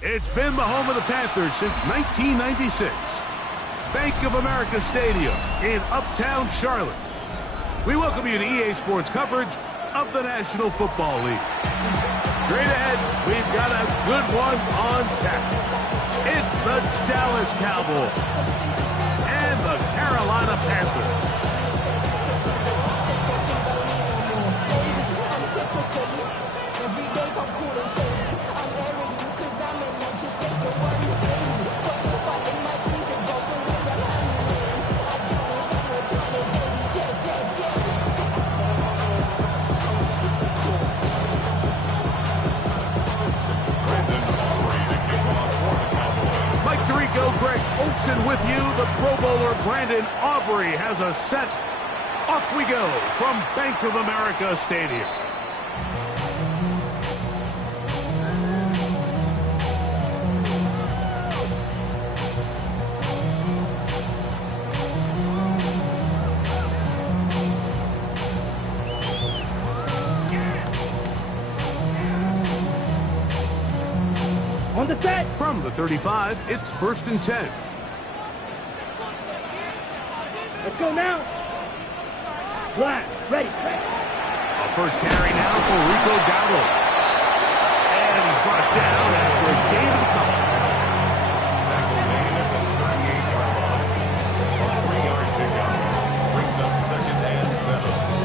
It's been the home of the Panthers since 1996. Bank of America Stadium in Uptown Charlotte. We welcome you to EA Sports coverage of the National Football League. Straight ahead, we've got a good one on tap. It's the Dallas Cowboys and the Carolina Panthers. Greg Olsen with you. The Pro Bowler Brandon Aubrey has a set. Off we go from Bank of America Stadium. On the set. From the 35, it's 1st and 10. Let's go now. Blast. Ready. A first carry now for Rico Dowdle. And he's brought down after a gain of a couple. Tackle made at the 38-yard line. A 3-yard pickup brings up 2nd and 7.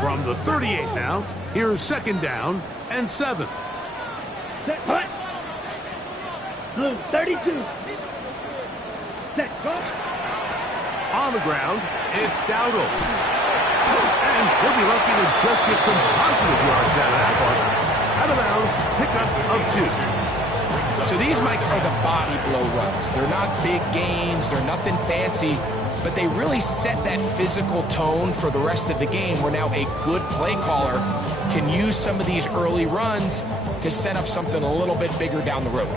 From the 38 now, here's 2nd down and 7. Set, hut. Blue, 32. Set, go. On the ground, it's Dowdle. And he'll be lucky to just get some positive yards out of that one. Out of bounds, pickup of 2. So these, Mike, are the body blow runs. They're not big gains. They're nothing fancy. But they really set that physical tone for the rest of the game where now a good play caller can use some of these early runs to set up something a little bit bigger down the road.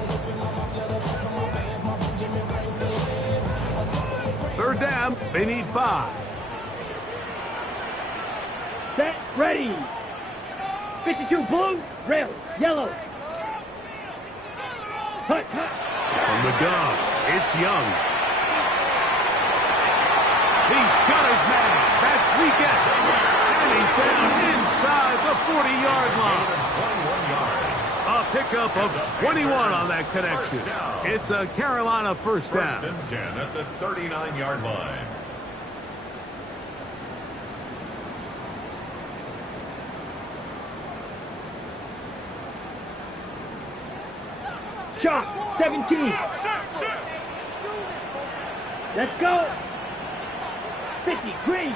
3rd down, they need 5. Set, ready. 52 blue, rails, yellow. Hut. From the gun, it's Young. He's got his man. That's weekend. And he's down inside the 40-yard line. A pickup of 21 on that connection. It's a Carolina first down. 1st and 10 at the 39-yard line. Shot, 17. Let's go. 50, green.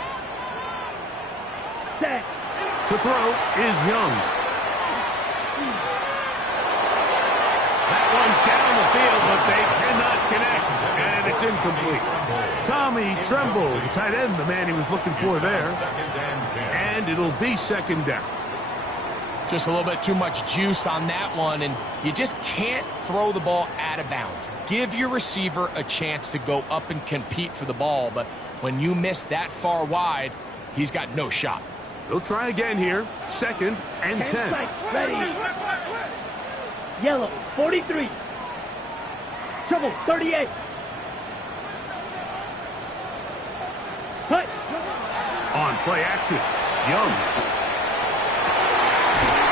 Set. To throw is Young. That one down the field, but they cannot connect, and it's incomplete. Tommy Tremble, the tight end, the man he was looking for there. 2nd and 10. And it'll be 2nd down. Just a little bit too much juice on that one, and you just can't throw the ball out of bounds. Give your receiver a chance to go up and compete for the ball, but when you miss that far wide, he's got no shot. They'll try again here. 2nd and 10. Ready. Yellow, 43. Trouble, 38. Hut. On play action, Young.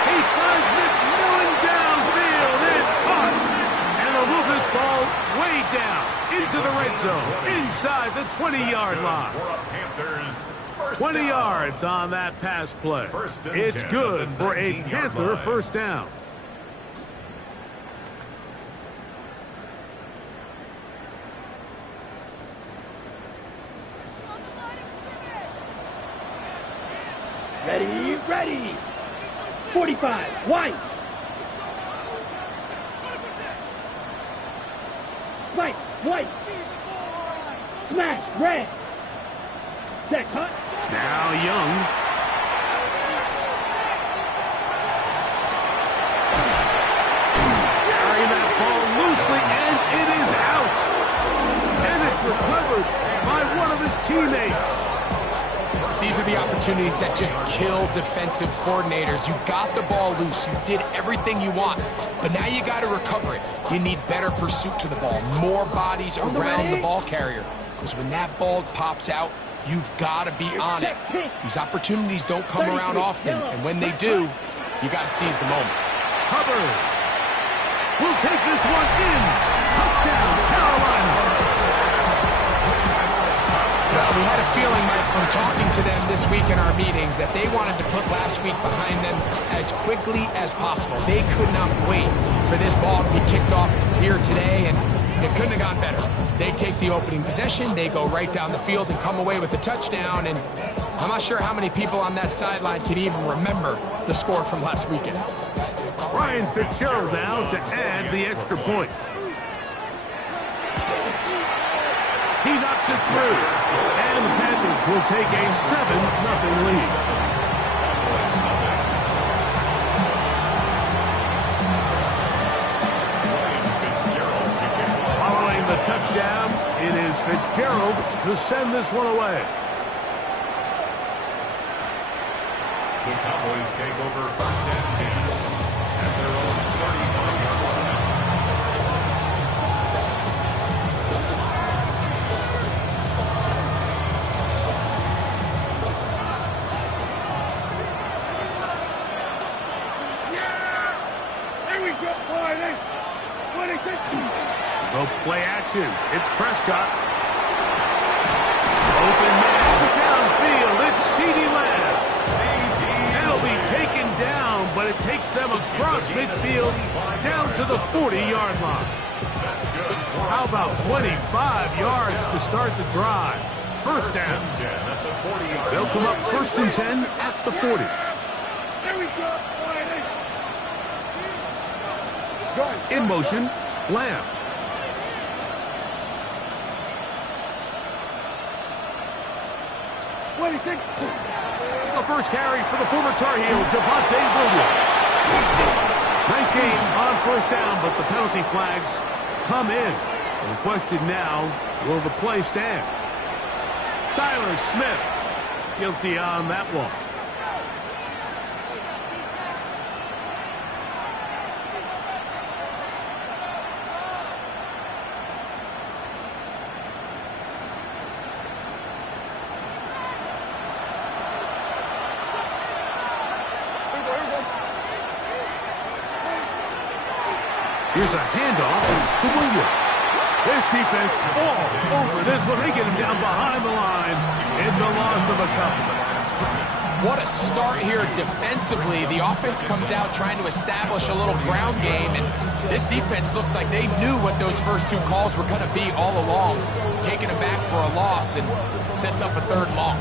He finds McMillan downfield. It's caught. And they'll move this ball way down into the red zone, inside the 20-yard line. 20 yards on that pass play. It's good for a Panther first down. Ready. 45, white. White. Smash, red. Set, hut. Now Young. Carrying that ball loosely, and it is out. And it's recovered by one of his teammates. These are the opportunities that just kill defensive coordinators. You got the ball loose. You did everything you want. But now you got to recover it. You need better pursuit to the ball. More bodies around the ball carrier. Because when that ball pops out, you've got to be on it. These opportunities don't come around often. And when they do, you got to seize the moment. Hubbard will take this one in. Touchdown, Carolina. Well, we had a feeling, Mike, from talking to them this week in our meetings that they wanted to put last week behind them as quickly as possible. They could not wait for this ball to be kicked off here today, and it couldn't have gone better. They take the opening possession, they go right down the field and come away with a touchdown, and I'm not sure how many people on that sideline can even remember the score from last weekend. Ryan Fitzgerald now to add the extra point. He knocks it through, and the Panthers will take a 7-0 lead. Following the touchdown, it is Fitzgerald to send this one away. The Cowboys take over first and 10 at their own 35-yard line. No play action. It's Prescott. Open man downfield. It's CeeDee Lamb. They'll be taken down, but it takes them across midfield down to the 40-yard line. How about 25 yards to start the drive? First down. They'll come up 1st and 10 at the 40. In motion, Lamb. The first carry for the former Tar Heel, Javonte Williams. Nice game on first down, but the penalty flags come in. And the question now, will the play stand? Tyler Smith, guilty on that one. Here's a handoff to Williams. This defense all over this one. They get him down behind the line. It's a loss of a couple. What a start here defensively. The offense comes out trying to establish a little ground game, and this defense looks like they knew what those first two calls were going to be all along. Taking them back for a loss and sets up a 3rd and long.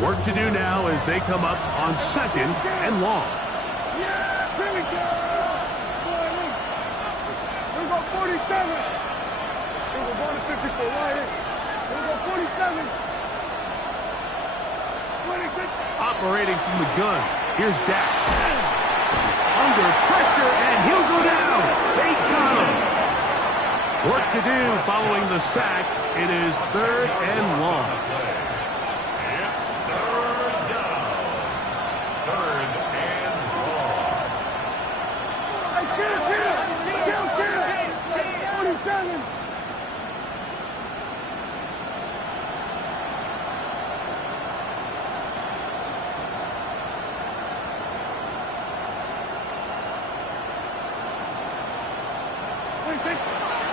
Work to do now as they come up on 2nd and long. Here we go! Here we go, 47. Here we go, 54, right here. Here we go, 47. 26. Operating from the gun. Here's Dak. Under pressure, and he'll go down. They got him. Work to do following the sack. It is 3rd and long. It's 3rd down. 3rd and long. Kill. 47.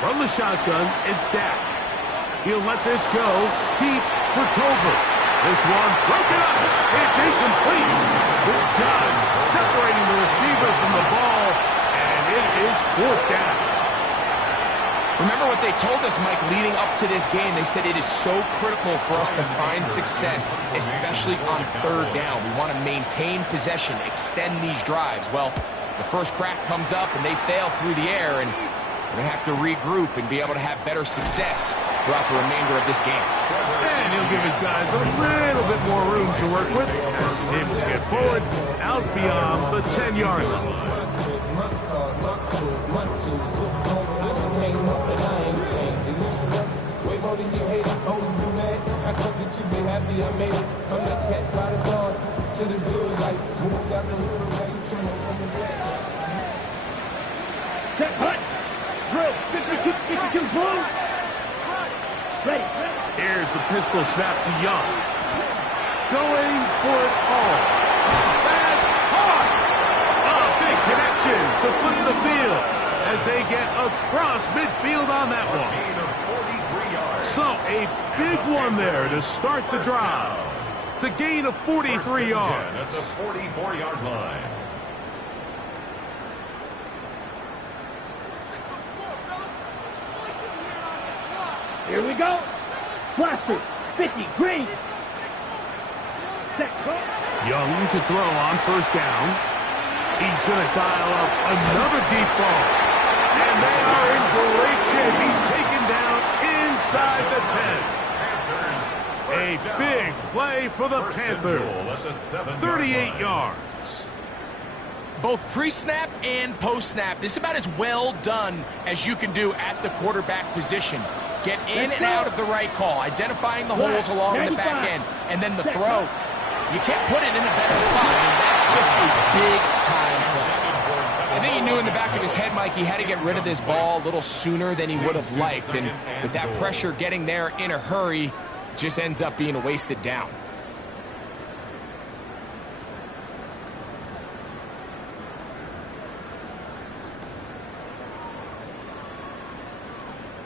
From the shotgun, it's Dak. He'll let this go deep for Tolbert. This one broken up. It's incomplete. Good job separating the receiver from the ball, and it is 4th down. Remember what they told us, Mike, leading up to this game. They said it is so critical for us to find success, especially on 3rd down. We want to maintain possession, extend these drives. Well, the first crack comes up, and they fail through the air, and we're going to have to regroup and be able to have better success throughout the remainder of this game. And he'll give his guys a little bit more room to work with as he's able to get forward out beyond the 10-yard line. baby, I made it. From the cat by the bar to the good life. Moved out the hood, now you tryna run the back. Set, hut. Drill. 52 boom. Ready. Here's the pistol snap to Young. Going for it all. That's hard. A big connection to flip the field as they get across midfield on that one. So a big one there to start the drive. To gain of 43 yards. At the 44-yard line. Here we go. Blaster. 50. Green. Set. Young to throw on first down. He's going to dial up another deep ball. And they are in great shape. He's taken down inside the 10. A big play for the Panthers. 38 yards. Both pre-snap and post-snap. This is about as well done as you can do at the quarterback position. Get in and out of the right call, identifying the holes along the back end, and then the throw. You can't put it in a better spot. I mean, that's just a big-time play. I think he knew in the back of his head, Mike, he had to get rid of this ball a little sooner than he would have liked. And with that pressure getting there in a hurry, it just ends up being a wasted down.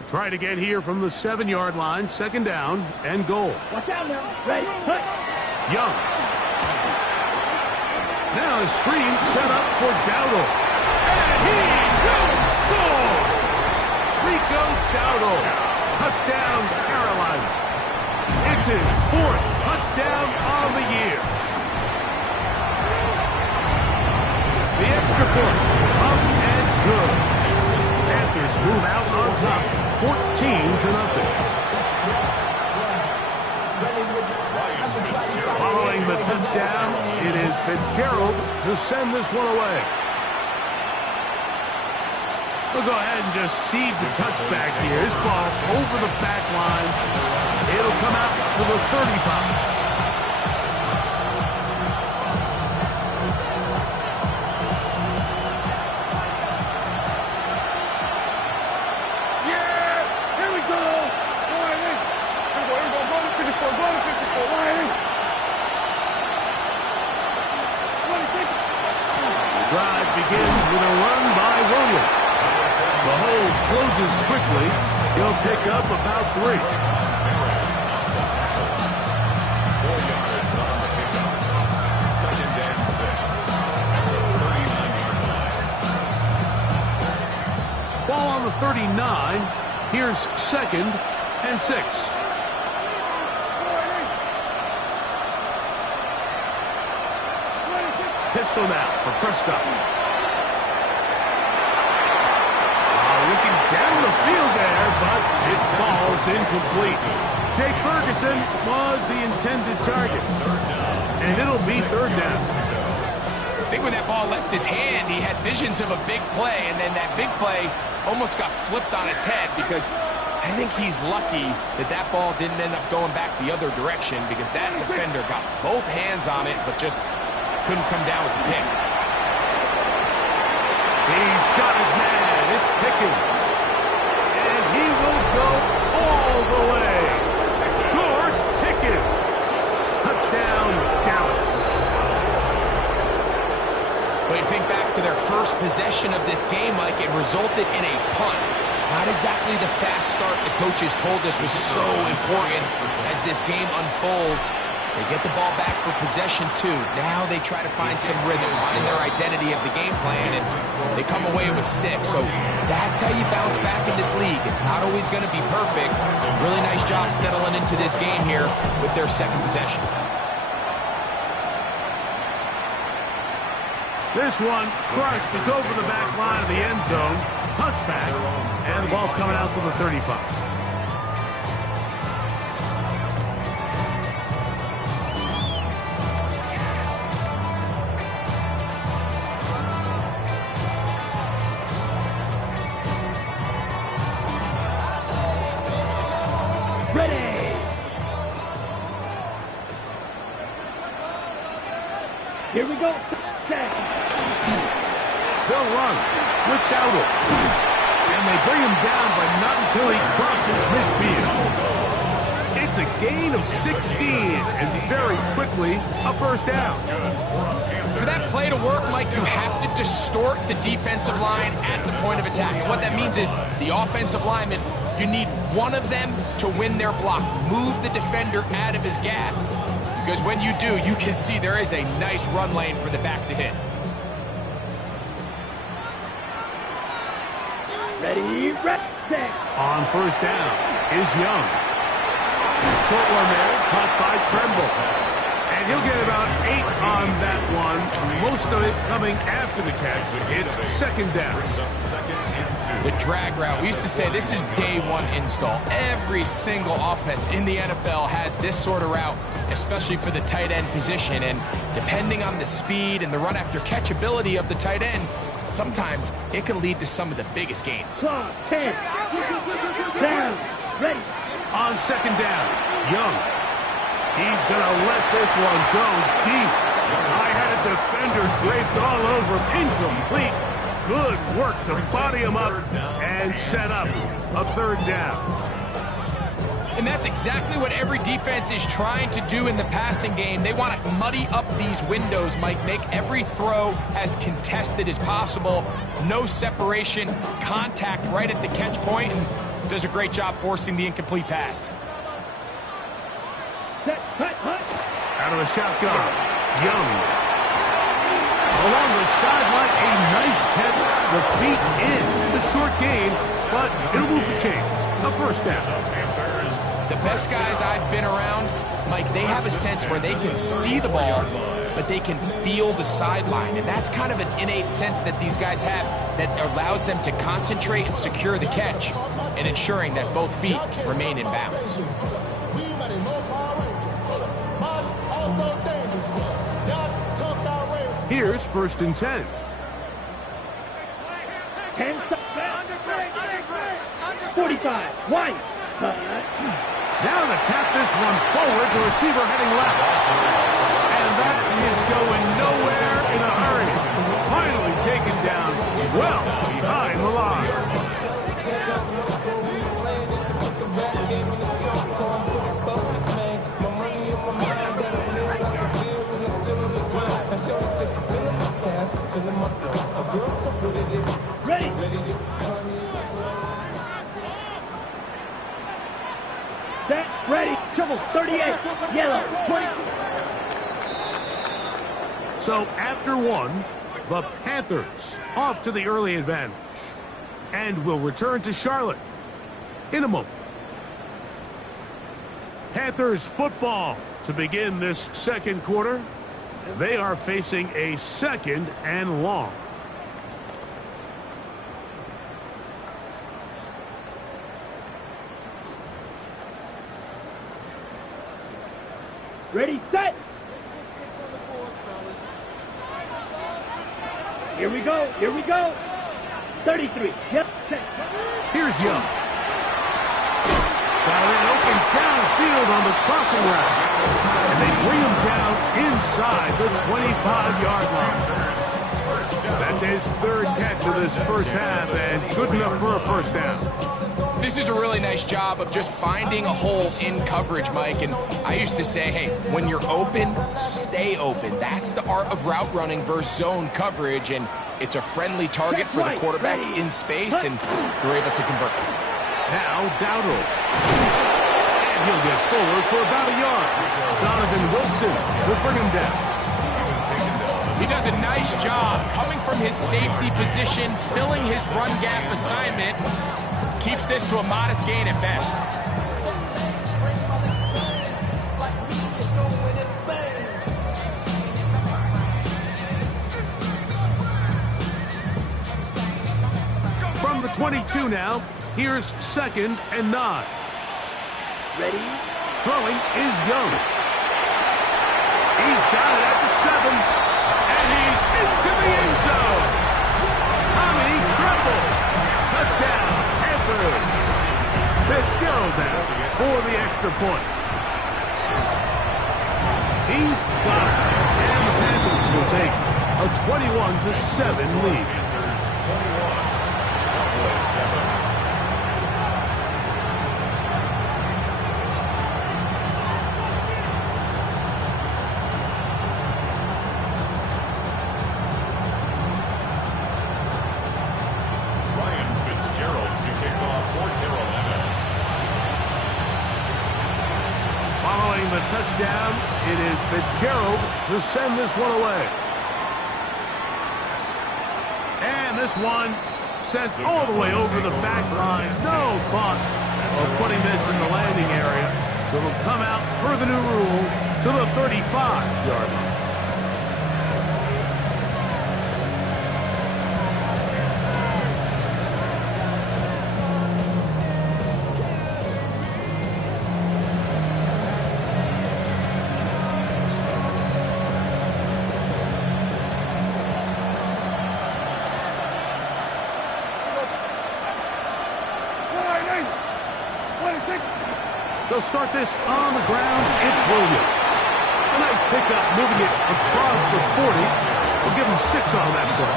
Try to get here from the 7-yard line, second down, and goal. Watch out now. Ready. Hut. Young. Now a screen set up for Dowdle. And he will score! Rico Dowdle. Touchdown, Carolina. It's his 4th touchdown on the year. The extra point. Up and good. Panthers move out on top. 14-0. Following the touchdown, it is Fitzgerald to send this one away. We'll go ahead and just seed the touchback here. This ball over the back line. It'll come out to the 35. Drive begins with a run by Williams. The hold closes quickly. He'll pick up about 3. 4 yards on the pickup. Second and 6. 39-yard line. Ball on the 39. Here's 2nd and 6. Pistol now for Prescott. Looking down the field there, but it falls incomplete. Jake Ferguson was the intended target. And it'll be 3rd down. I think when that ball left his hand, he had visions of a big play, and then that big play almost got flipped on its head because I think he's lucky that that ball didn't end up going back the other direction because that defender got both hands on it, but just couldn't come down with the pick. He's got his man. It's Pickens. And he will go all the way. George Pickens. Touchdown, Dallas. But you think back to their first possession of this game, Mike, it resulted in a punt. Not exactly the fast start the coaches told us was so important as this game unfolds. They get the ball back for possession 2. Now they try to find some rhythm, find their identity of the game plan, and they come away with 6. So that's how you bounce back in this league. It's not always going to be perfect. Really nice job settling into this game here with their 2nd possession. This one crushed. It's over the back line of the end zone. Touchback. And the ball's coming out to the 35. Here we go. They'll run with Dowdle. And they bring him down, but not until he crosses midfield. It's a gain of 16, and very quickly, a first down. For that play to work, Mike, you have to distort the defensive line at the point of attack. And what that means is the offensive lineman, you need one of them to win their block. Move the defender out of his gap. Because when you do, you can see there is a nice run lane for the back to hit. Ready, set. On first down is Young. Short one there, caught by Tremble. And he'll get about 8 on that one, most of it coming after the catch. It's second down. The drag route. We used to say this is day one install. Every single offense in the NFL has this sort of route, especially for the tight end position. And depending on the speed and the run after catch ability of the tight end, sometimes it can lead to some of the biggest gains. 10. Down. Ready. On second down, Young. He's going to let this one go deep. I had a defender draped all over him. Incomplete. Good work to body him up and set up a third down. And that's exactly what every defense is trying to do in the passing game. They want to muddy up these windows, Mike, make every throw as contested as possible. No separation, contact right at the catch point, and does a great job forcing the incomplete pass. Out of the shotgun, Young. Along the sideline, a nice catch. The feet in. It's a short gain, but it'll move the chains. A first down. The best guys I've been around, Mike, they have a sense where they can see the ball, but they can feel the sideline. And that's kind of an innate sense that these guys have that allows them to concentrate and secure the catch and ensuring that both feet remain in bounds. Here's first and 10. 45. Wide. Now to tap this one forward, the receiver heading left. And that is going nowhere in a hurry. Finally taken down well behind the line. Ready. Set. Ready. Triple. 38. Yellow. 20. So after one, the Panthers off to the early advantage. And will return to Charlotte in a moment. Panthers football to begin this second quarter. And they are facing a second and long. Ready, set. Here we go. Here we go. 33. Yep. Set. Here's Young. Got it open downfield on the crossing route. And they bring him down inside the 25-yard line. That's his third catch of this first half, and good enough for a first down. This is a really nice job of just finding a hole in coverage, Mike. And I used to say, hey, when you're open, stay open. That's the art of route running versus zone coverage. And it's a friendly target for the quarterback in space, and they're able to convert. Now Dowdle. And he'll get forward for about a yard. Donovan Wilson will bring him down. He does a nice job coming from his safety position, filling his run gap assignment. Keeps this to a modest gain at best. From the 22 now, here's second and 9. Ready. Throwing is Young. He's got it at the 7, and he's into the end zone. Tommy Tremble. Touchdown, Panthers. Fitzgerald now for the extra point. He's got it, and the Panthers will take a 21-7 lead. Panthers 21, Cowboys 7. Following the touchdown, it is Fitzgerald to send this one away. And this one sent all the way over the back line. No thought of putting this in the landing area. So it'll come out per the new rule to the 35-yard line. They'll start this on the ground. It's Williams. A nice pickup, moving it across the 40. We'll give him 6 on that play.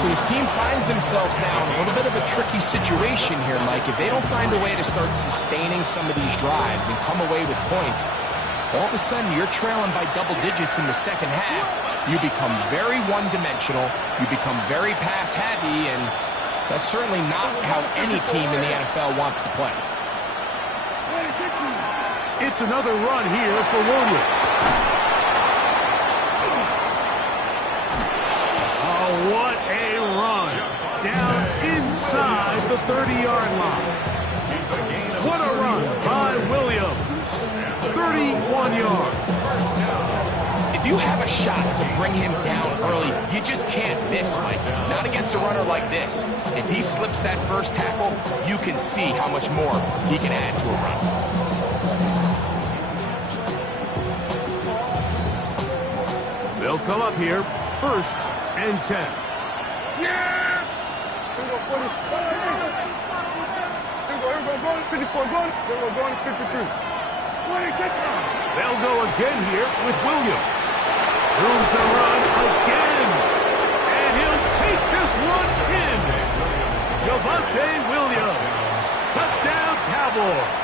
So his team finds themselves now in a little bit of a tricky situation here, Mike. If they don't find a way to start sustaining some of these drives and come away with points, all of a sudden you're trailing by double digits in the second half. You become very one-dimensional. You become very pass-heavy, and that's certainly not how any team in the NFL wants to play. It's another run here for Williams. Oh, what a run. Down inside the 30-yard line. What a run by Williams. 31 yards. If you have a shot to bring him down early, you just can't miss, Mike. Not against a runner like this. If he slips that first tackle, you can see how much more he can add to a run. They'll come up here, 1st and 10. Yeah! Here we go, 40. Here we go, go to 54, go to 53. 26. They'll go again here with Williams. Room to run again. And he'll take this one in. Javonte Williams. Touchdown, Cowboys.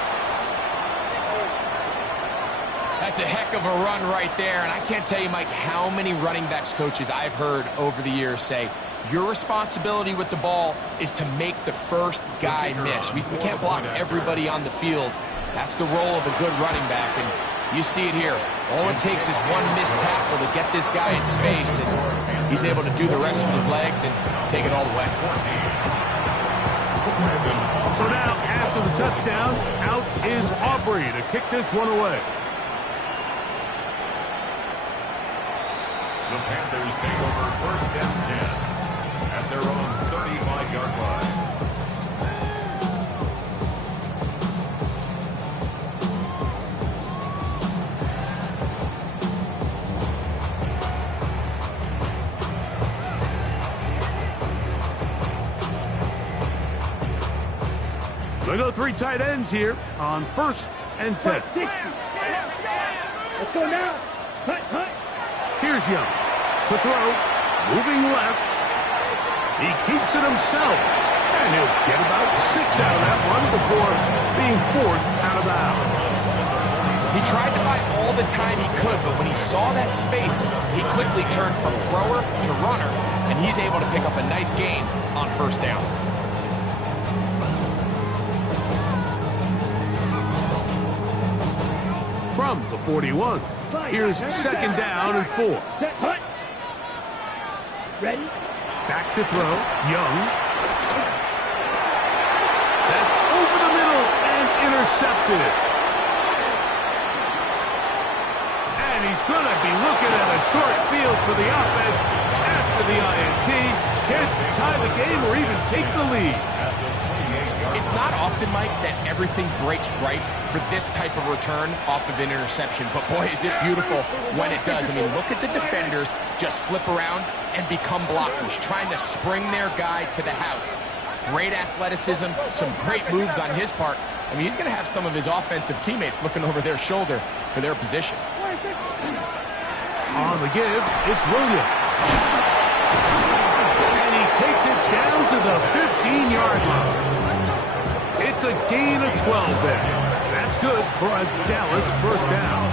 That's a heck of a run right there, and I can't tell you, Mike, how many running backs coaches I've heard over the years say, your responsibility with the ball is to make the first guy miss. We can't block everybody on the field. That's the role of a good running back, and you see it here. All it takes is one missed tackle to get this guy in space, and he's able to do the rest with his legs and take it all the way. So now, after the touchdown, out is Aubrey to kick this one away. The Panthers take over 1st and 10 at their own 35-yard line. They go 3 tight ends here on 1st and 10. Let's go now. Hut. Here's Young to throw, moving left. He keeps it himself, and he'll get about 6 out of that one before being forced out of bounds. He tried to buy all the time he could, but when he saw that space, he quickly turned from thrower to runner, and he's able to pick up a nice gain on 1st down. From the 41, here's 2nd down and 4. Ready? Back to throw, Young. That's over the middle and intercepted. And he's going to be looking at a short field for the offense after the INT. Can't tie the game or even take the lead. It's not often, Mike, that everything breaks right for this type of return off of an interception. But, boy, is it beautiful when it does. I mean, look at the defenders just flip around and become blockers, trying to spring their guy to the house. Great athleticism, some great moves on his part. I mean, he's going to have some of his offensive teammates looking over their shoulder for their position. On the give, it's Williams. And he takes it down to the 15-yard line. It's a gain of 12 there. That's good for a Dallas first down.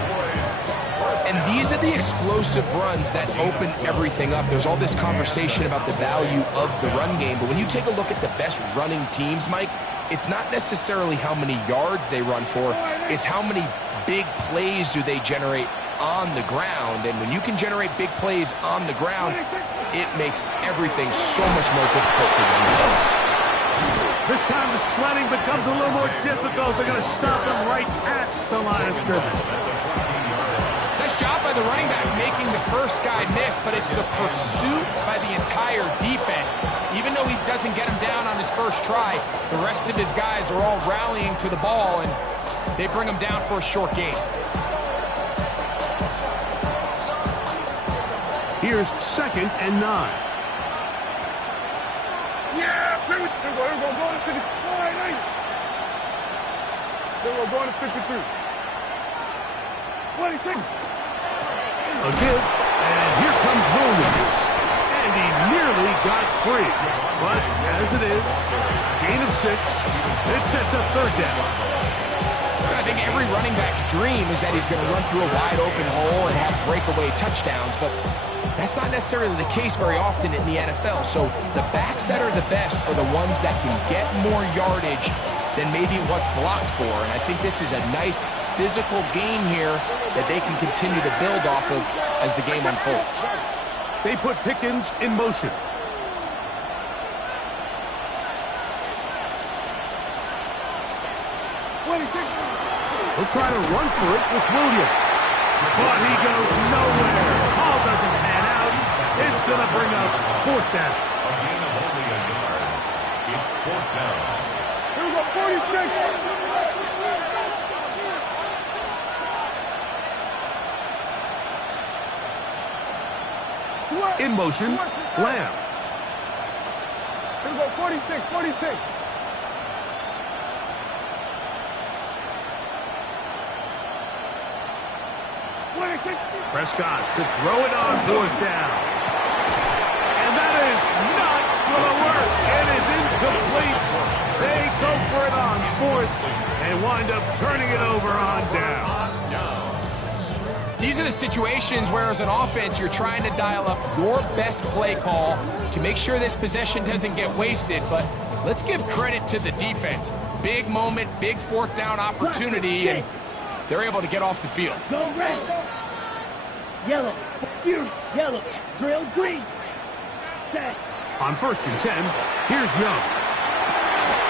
And these are the explosive runs that open everything up. There's all this conversation about the value of the run game, but when you take a look at the best running teams, Mike, it's not necessarily how many yards they run for, it's how many big plays do they generate on the ground. And when you can generate big plays on the ground, it makes everything so much more difficult for the defense. This time the sledding becomes a little more difficult. They're going to stop him right at the line of scrimmage. Nice job by the running back making the first guy miss, but it's the pursuit by the entire defense. Even though he doesn't get him down on his first try, the rest of his guys are all rallying to the ball, and they bring him down for a short gain. Here's 2nd and 9. Yeah, here we go. We're going to 53. Then we're going to 53. 26. A give, and here comes Williams. And he nearly got free. But as it is, gain of 6. It sets up 3rd down. I think every running back's dream is that he's going to run through a wide open hole and have breakaway touchdowns, but that's not necessarily the case very often in the NFL. So the backs that are the best are the ones that can get more yardage than maybe what's blocked for. And I think this is a nice physical gain here that they can continue to build off of as the game unfolds. They put Pickens in motion. He'll try to run for it with Williams. But he goes nowhere. Call doesn't pan out. It's going to bring up 4th down. A gain of only a yard. It's 4th down. Here we go, 46. In motion, Lamb. Here we go, 46, 46. Prescott to throw it on 4th down. And that is not going to work. It is incomplete. They go for it on 4th and wind up turning it over on down. These are the situations where, as an offense, you're trying to dial up your best play call to make sure this possession doesn't get wasted. But let's give credit to the defense. Big moment, big 4th down opportunity, and they're able to get off the field. Go red. Yellow. Yellow. Drill green. Set. On 1st and 10, here's Young.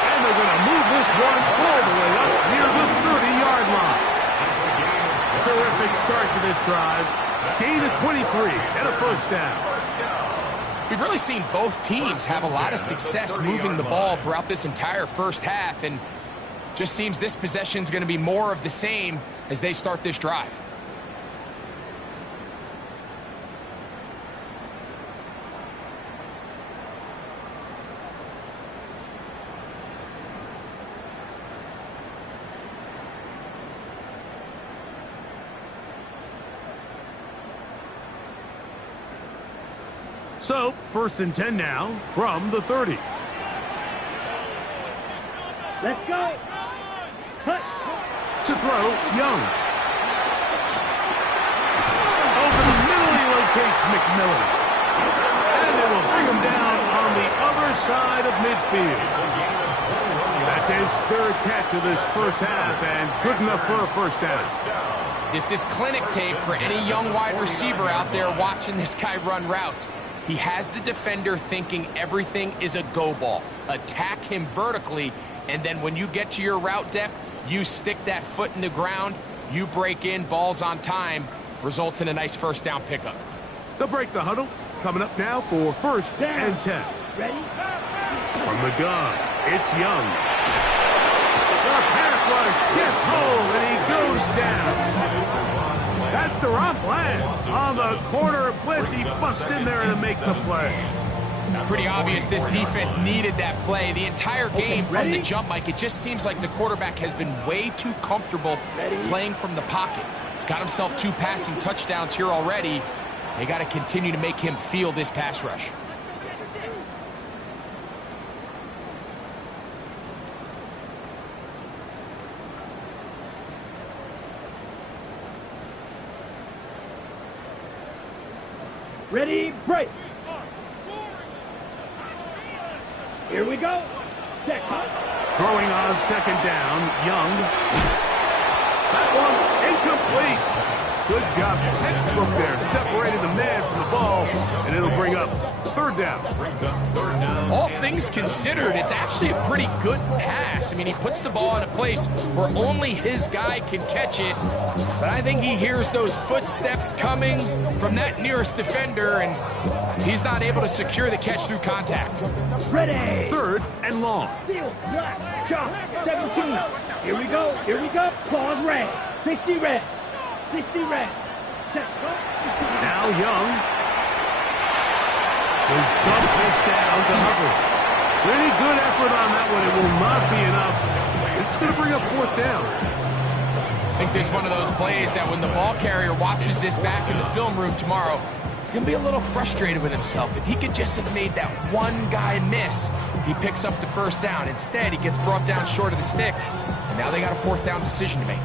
And they're going to move this one all the way up near the 30-yard line. Terrific start to this drive. Gain of 23 and a 1st down. We've really seen both teams have a lot of success moving the ball throughout this entire first half, and just seems this possession is going to be more of the same as they start this drive. So, 1st and 10 now from the 30. Let's go. Cut. To throw, Young. Over the middle, he locates McMillan. And they will bring him down on the other side of midfield. That's his 3rd catch of this first half, and good enough for a 1st down. This is clinic tape for any young wide receiver out there watching this guy run routes. He has the defender thinking everything is a go ball. Attack him vertically, and then when you get to your route depth, you stick that foot in the ground, you break in, ball's on time, results in a nice 1st down pickup. They'll break the huddle. Coming up now for 1st and 10. Ready? From the gun, it's Young. The pass rush gets home, and he goes down. That's the romp lands on the corner blitz. He busts in there to make the play. Pretty obvious this defense needed that play. The entire game from the jump, Mike, it just seems like the quarterback has been way too comfortable playing from the pocket. He's got himself 2 passing touchdowns here already. They got to continue to make him feel this pass rush. Ready, break. Here we go. Check. Throwing on second down, Young. That one incomplete. Good job, textbook there, separating the man from the ball, and it'll bring up third down. All things considered, it's actually a pretty good pass. I mean, he puts the ball in a place where only his guy can catch it, but I think he hears those footsteps coming from that nearest defender, and he's not able to secure the catch through contact. Ready. Third and long. Field, black, chop, 17. Here we go. Here we go. Pause red. 60 red. 60 red. Check. Now Young. They dump this down to Hubbard. Pretty good effort on that one. It will not be enough. It's going to bring up fourth down. I think this is one of those plays that when the ball carrier watches this back in the film room tomorrow, he's going to be a little frustrated with himself. If he could just have made that one guy miss, he picks up the first down. Instead, he gets brought down short of the sticks, and now they got a fourth down decision to make.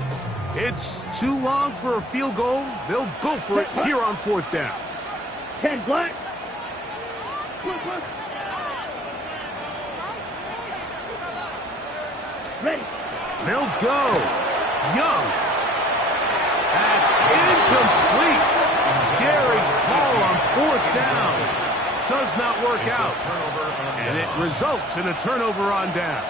It's too long for a field goal. They'll go for it here on fourth down. 10 black. Ready. They'll go. Young. That's incomplete. Derek Hall on fourth down. Does not work out. And it results in a turnover on down.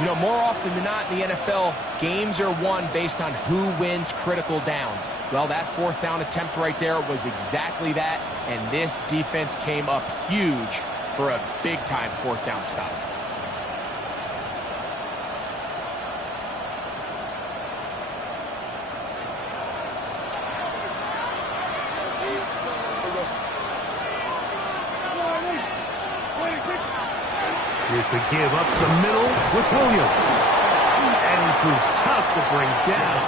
You know, more often than not in the NFL, games are won based on who wins critical downs. Well, that fourth down attempt right there was exactly that, and this defense came up huge for a big-time fourth down stop. Here's the give up the middle with Williams. And he proves tough to bring down.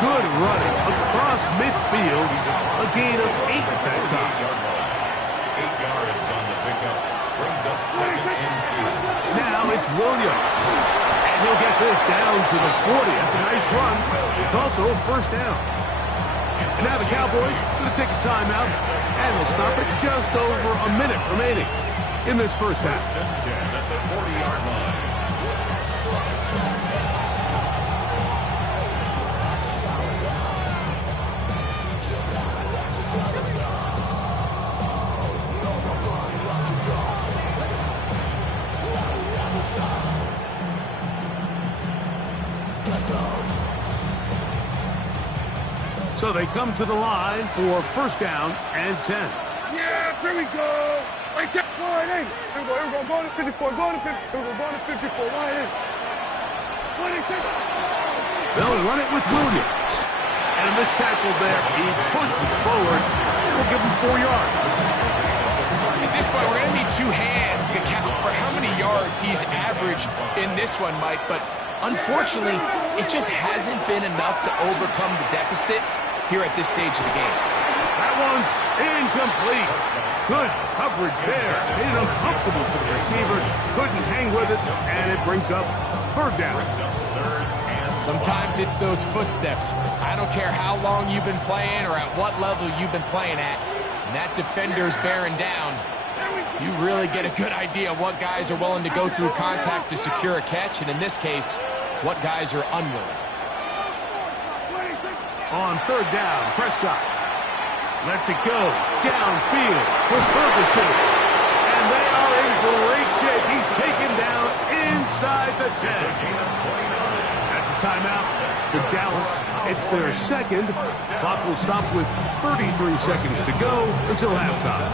Good running across midfield. A gain of 8 at that time. 8 yards on the pickup. Brings up second and 2. Now it's Williams. And he'll get this down to the 40. That's a nice run. It's also a first down. And now the Cowboys going to take a timeout. And they'll stop it just over a minute remaining in this first half. At the 40-yard line. So they come to the line for first down and 10. Yeah, here we go. Right there. Line in. Here we go. Go to 54. Go to 50. Here we go. Go to 54. Line in. 26. They'll run it with Williams. And a missed tackle there. He pushes forward. We'll give him 4 yards. At this point, we're going to need 2 hands to count for how many yards he's averaged in this one, Mike. But unfortunately, it just hasn't been enough to overcome the deficit here at this stage of the game. That one's incomplete. Good coverage there. Made it uncomfortable for the receiver. Couldn't hang with it, and it brings up third down. Sometimes it's those footsteps. I don't care how long you've been playing or at what level you've been playing at. And that defender's bearing down. You really get a good idea of what guys are willing to go through contact to secure a catch, and in this case, what guys are unwilling. On third down, Prescott lets it go downfield for Ferguson. And they are in great shape. He's taken down inside the 10. That's a timeout for Dallas. It's their second. Clock will stop with 33 seconds to go until halftime.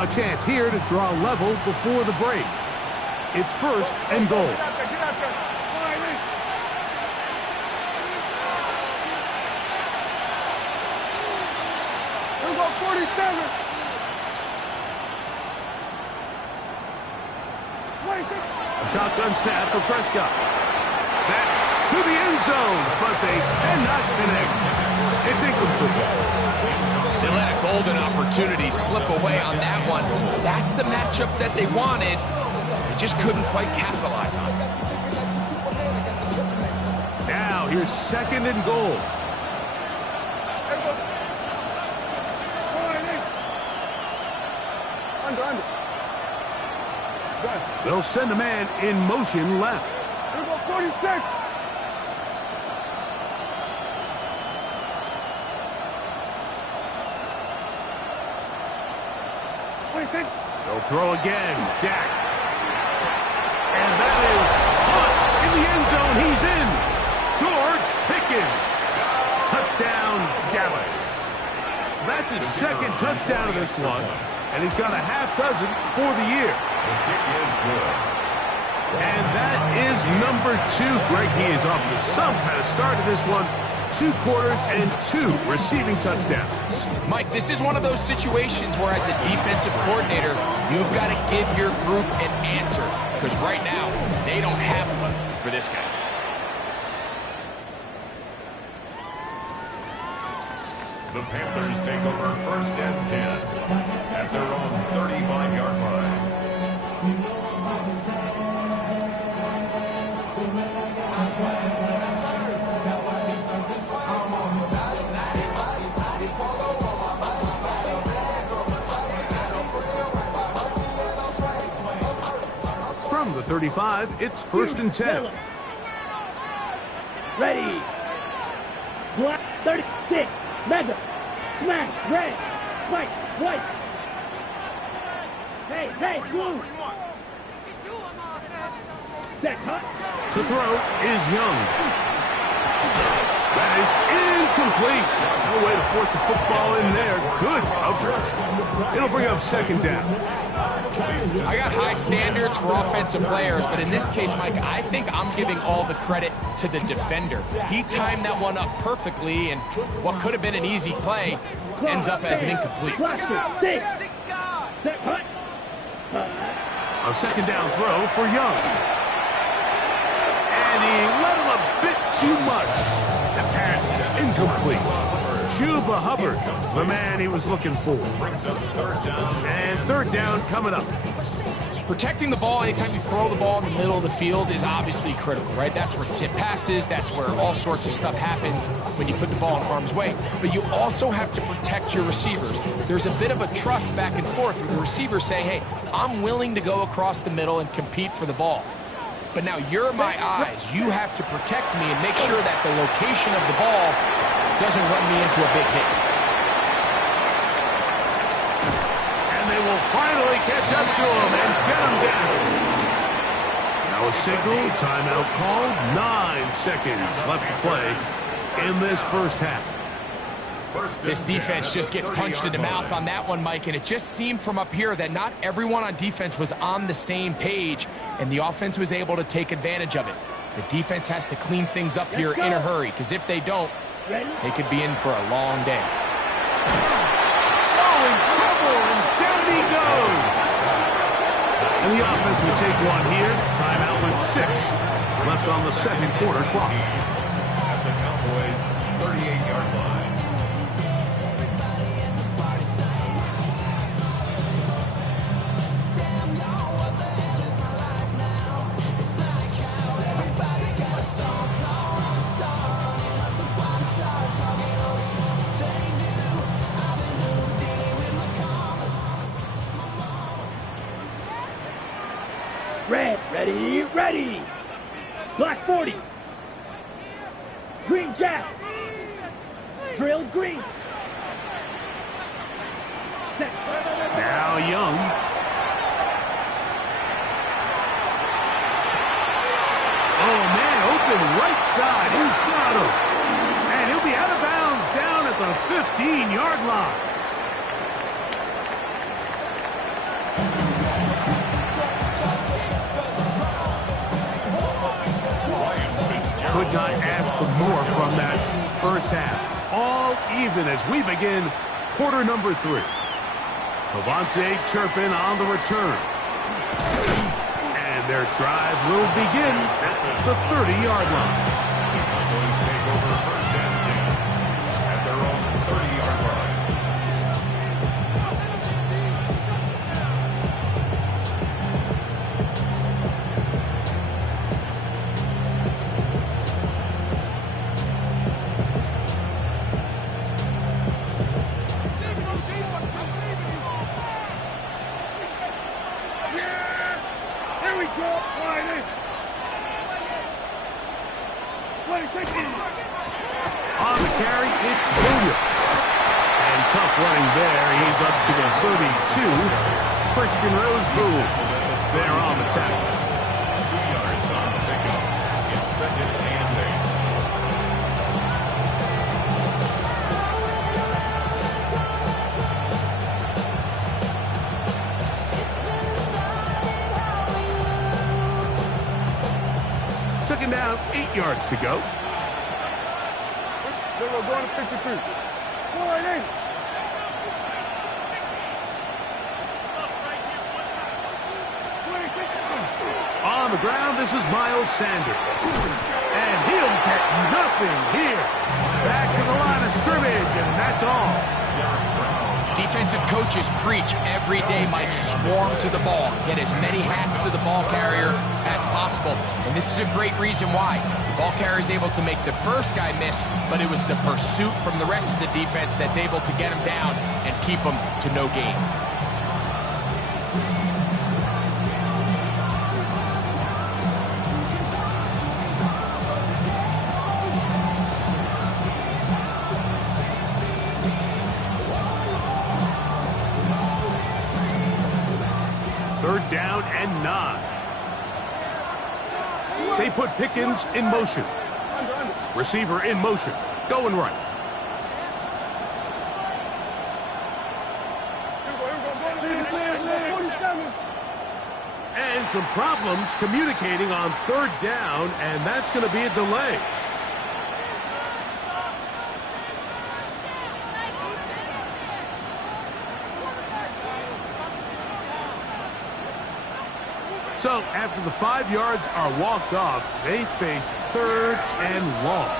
A chance here to draw level before the break. It's first and goal. A shotgun snap for Prescott. That's to the end zone, but they cannot connect. It's incomplete. They let a golden opportunity slip away on that one. That's the matchup that they wanted. They just couldn't quite capitalize on it. Now here's 2nd and goal. Under. They'll send a man in motion left. Here we go, 46. They'll throw again. Dak. And that is caught in the end zone. He's in. George Pickens. Touchdown, Dallas. That's his 2nd touchdown of this one. And he's got a half dozen for the year. The kick is good. And that is number 2. Greg, he is off to some kind of start to this one. 2 quarters and 2 receiving touchdowns. Mike, this is one of those situations where as a defensive coordinator, you've got to give your group an answer. Because right now, they don't have one for this guy. The Panthers take over 1st and 10 at their own 35-yard line. From the 35, it's 1st and 10. Ready. Black 36. Mega. Smash. Red. White. White. Hey, blue. Set. Hut. To throw is Young. That is incomplete. No way to force the football in there. Good coverage. It'll bring up 2nd down. I got high standards for offensive players, but in this case, Mike, I think I'm giving all the credit to the defender. He timed that one up perfectly, and what could have been an easy play ends up as an incomplete. A 2nd down throw for Young. And he let him a bit too much. The pass is incomplete. Chuba Hubbard, the man he was looking for. And 3rd down coming up. Protecting the ball anytime you throw the ball in the middle of the field is obviously critical, right? That's where tip passes, that's where all sorts of stuff happens when you put the ball in harm's way. But you also have to protect your receivers. There's a bit of a trust back and forth with the receiver saying, hey, I'm willing to go across the middle and compete for the ball. But now you're my eyes. You have to protect me and make sure that the location of the ball doesn't run me into a big hit. And they will finally catch up to him and get him down. Now a signal, timeout called. 9 seconds left to play in this 1st half. This defense just gets punched in the mouth on that one, Mike, and it just seemed from up here that not everyone on defense was on the same page, and the offense was able to take advantage of it. The defense has to clean things up here in a hurry, because if they don't, they could be in for a long day. Oh, in trouble, and down he goes. And the offense will take one here. Timeout with 6 left on the 2nd quarter clock. At the Cowboys' 38-yard line. Red. Ready. Black 40. Green Jack. Drill green. Set. Now Young. Oh, man, open right side. He's got him. And he'll be out of bounds down at the 15-yard line. Could not ask for more from that 1st half. All even as we begin quarter number 3. Cavante Turpin on the return. And And their drive will begin at the 30-yard line. The Cowboys take over first and 10 at their own 30-yard line. Here we go. Wide in. On the carry, it's Williams. And tough running there. He's up to the 32. Christian Roseboom there on the tackle. 2 yards on the pickup. It's second and 8. Second down, 8 yards to go. Then we're going to 53. Wide in. On the ground, this is Miles Sanders. And he'll get nothing here. Back to the line of scrimmage, and that's all. Defensive coaches preach every day, Mike, swarm to the ball. Get as many hats to the ball carrier as possible. And this is a great reason why. The ball carrier is able to make the first guy miss, but it was the pursuit from the rest of the defense that's able to get him down and keep him to no gain. Third down and 9. They put Pickens in motion. Receiver in motion. Going right. And some problems communicating on third down, and that's going to be a delay. So, after the 5 yards are walked off, they face third and long.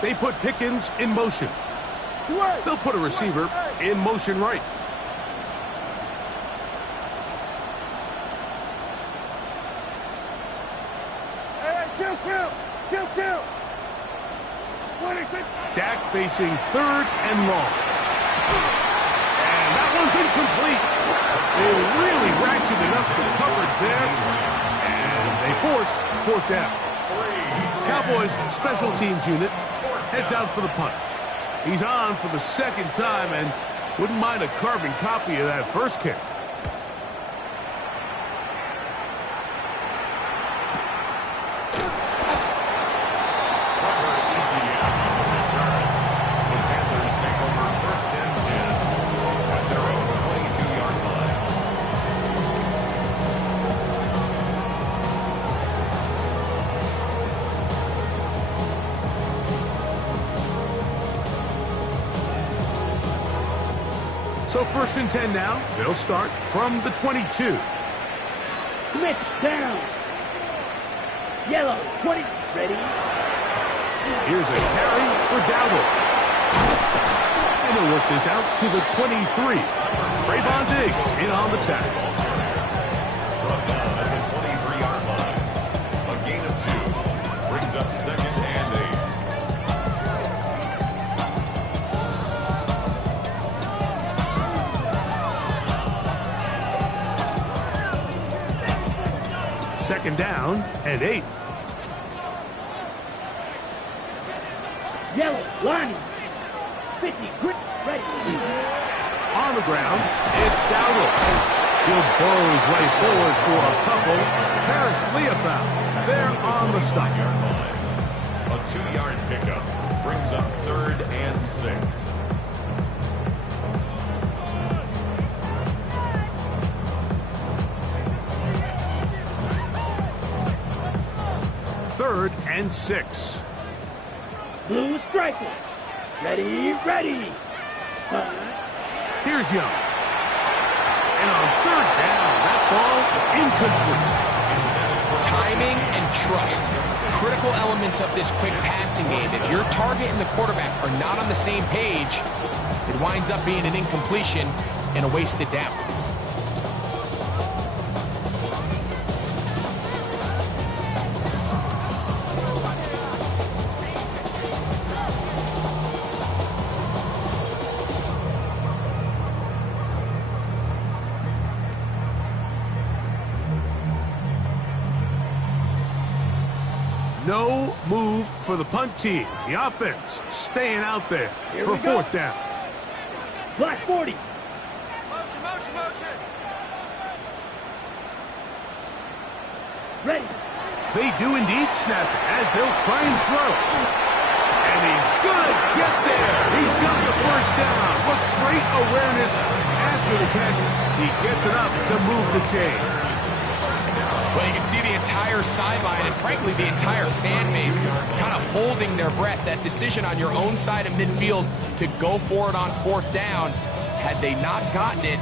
They put Pickens in motion. They'll put a receiver in motion right. Kill. Dak facing third and long. And that one's incomplete. They really ratcheted up the coverage there. And they force fourth down. Cowboys special teams unit heads out for the punt. He's on for the second time and wouldn't mind a carbon copy of that first kick. So first and 10 now. They'll start from the 22. Switch down. Yellow, 20. Ready? Here's a carry for Dowdle. And he'll work this out to the 23. Trayvon Diggs in on the tackle. Brought down at the 23-yard line. A gain of 2. Brings up second and 8. Second down and 8. Yellow, line. 50, grip, ready. On the ground, it's Dowdle. He'll burrow his way forward for a couple. Paris Leofow, they're on the stop. A 2-yard pickup brings up third and 6. Third and 6. Blue striker. Ready, ready. Here's Young. And on third down, that ball incomplete. Timing and trust, critical elements of this quick passing game. If your target and the quarterback are not on the same page, it winds up being an incompletion and a wasted down. No move for the punt team. The offense staying out there for fourth down. Black 40. Motion, motion, motion. Ready. They do indeed snap it as they'll try and throw. And he's good. Get there. He's got the first down. With great awareness after the catch, he gets enough to move the chain. Well, you can see the entire sideline and, frankly, the entire fan base kind of holding their breath. That decision on your own side of midfield to go for it on fourth down, had they not gotten it,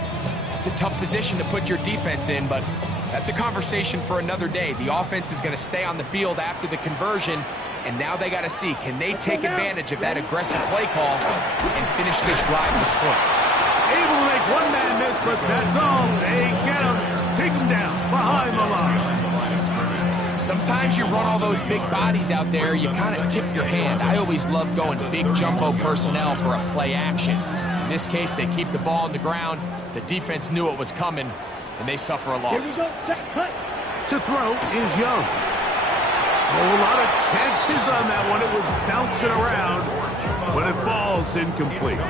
it's a tough position to put your defense in, but that's a conversation for another day. The offense is going to stay on the field after the conversion, and now they got to see, can they take advantage of that aggressive play call and finish this drive with points? Able to make one man miss, but that's all. They get him. Take him down behind the line. Sometimes you run all those big bodies out there, you kind of tip your hand. I always love going big jumbo personnel for a play action. In this case, they keep the ball on the ground. The defense knew it was coming, and they suffer a loss. Here we go. Cut. To throw is Young. A lot of chances on that one. It was bouncing around when it falls incomplete.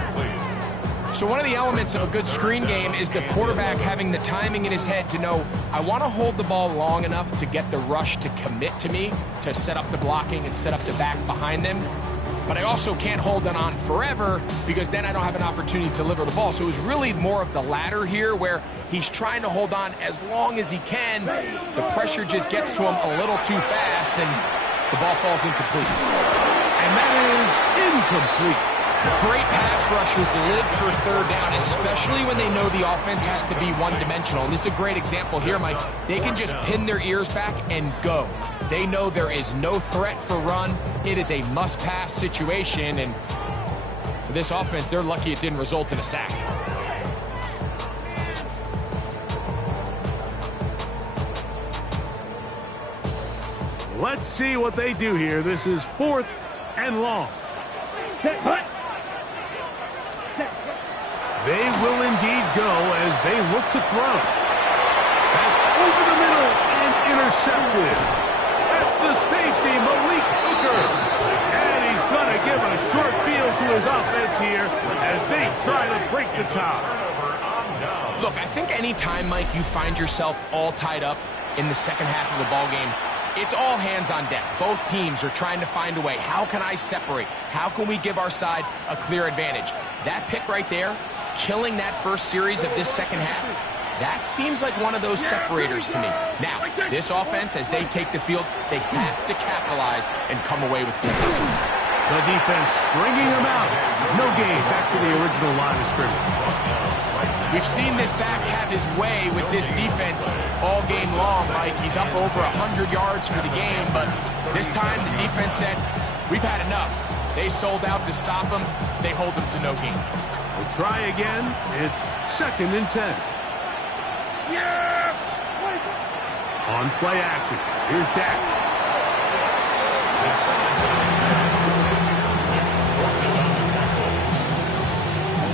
So one of the elements of a good screen game is the quarterback having the timing in his head to know, I want to hold the ball long enough to get the rush to commit to me, to set up the blocking and set up the back behind them. But I also can't hold it on forever because then I don't have an opportunity to deliver the ball. So it was really more of the latter here where he's trying to hold on as long as he can. The pressure just gets to him a little too fast and the ball falls incomplete. And that is incomplete. Great pass rushers live for third down, especially when they know the offense has to be one-dimensional. And this is a great example here, Mike. They can just pin their ears back and go. They know there is no threat for run. It is a must-pass situation, and for this offense, they're lucky it didn't result in a sack. Let's see what they do here. This is fourth and long. They will indeed go as they look to throw. That's over the middle and intercepted. That's the safety, Malik Hooker. And he's going to give a short field to his offense here as they try to break the top. Look, I think any time, Mike, you find yourself all tied up in the second half of the ballgame, it's all hands on deck. Both teams are trying to find a way. How can I separate? How can we give our side a clear advantage? That pick right there, killing that first series of this second half, that seems like one of those separators to me. Now, this offense, as they take the field, they have to capitalize and come away with points. The defense stringing them out. No gain. Back to the original line of scrimmage. We've seen this back have his way with this defense all game long, Mike. He's up over 100 yards for the game, but this time the defense said, we've had enough. They sold out to stop him. They hold him to no gain. We'll try again. It's 2nd and 10. Yeah! On play action. Here's Dak.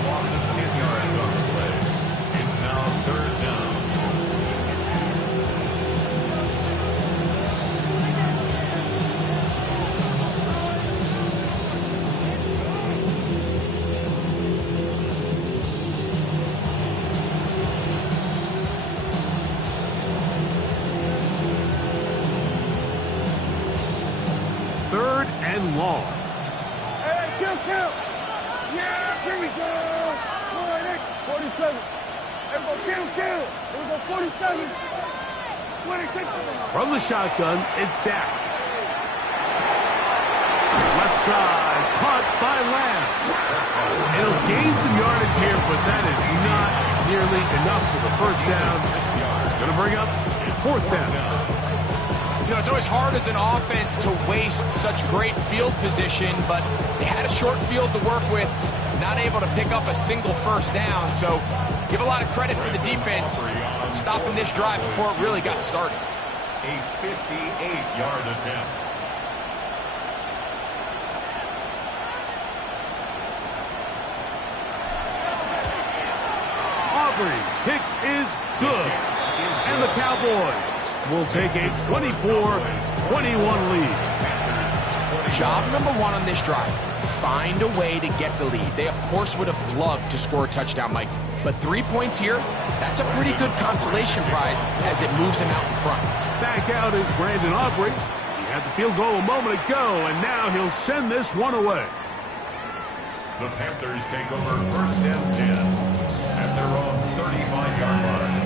Loss of 10 yards on the play. It's now third down. Third and long. Hey, kill! Yeah, here we go! 47. Everybody kill! Here we go, 47. 26. From the shotgun, it's Dak. Left side, punt, by Lamb. It'll gain some yardage here, but that is not nearly enough for the first down. It's going to bring up fourth down. You know, it's always hard as an offense to waste such great field position, but they had a short field to work with, not able to pick up a single first down. So give a lot of credit for the defense stopping this drive before it really got started. A 58-yard attempt. Auburn's kick is good. And the Cowboys will take a 24-21 lead. Job number one on this drive, find a way to get the lead. They, of course, would have loved to score a touchdown, Mike. But 3 points here, that's a pretty good consolation prize as it moves him out in front. Back out is Brandon Aubrey. He had the field goal a moment ago, and now he'll send this one away. The Panthers take over first and 10 at their own 35-yard line.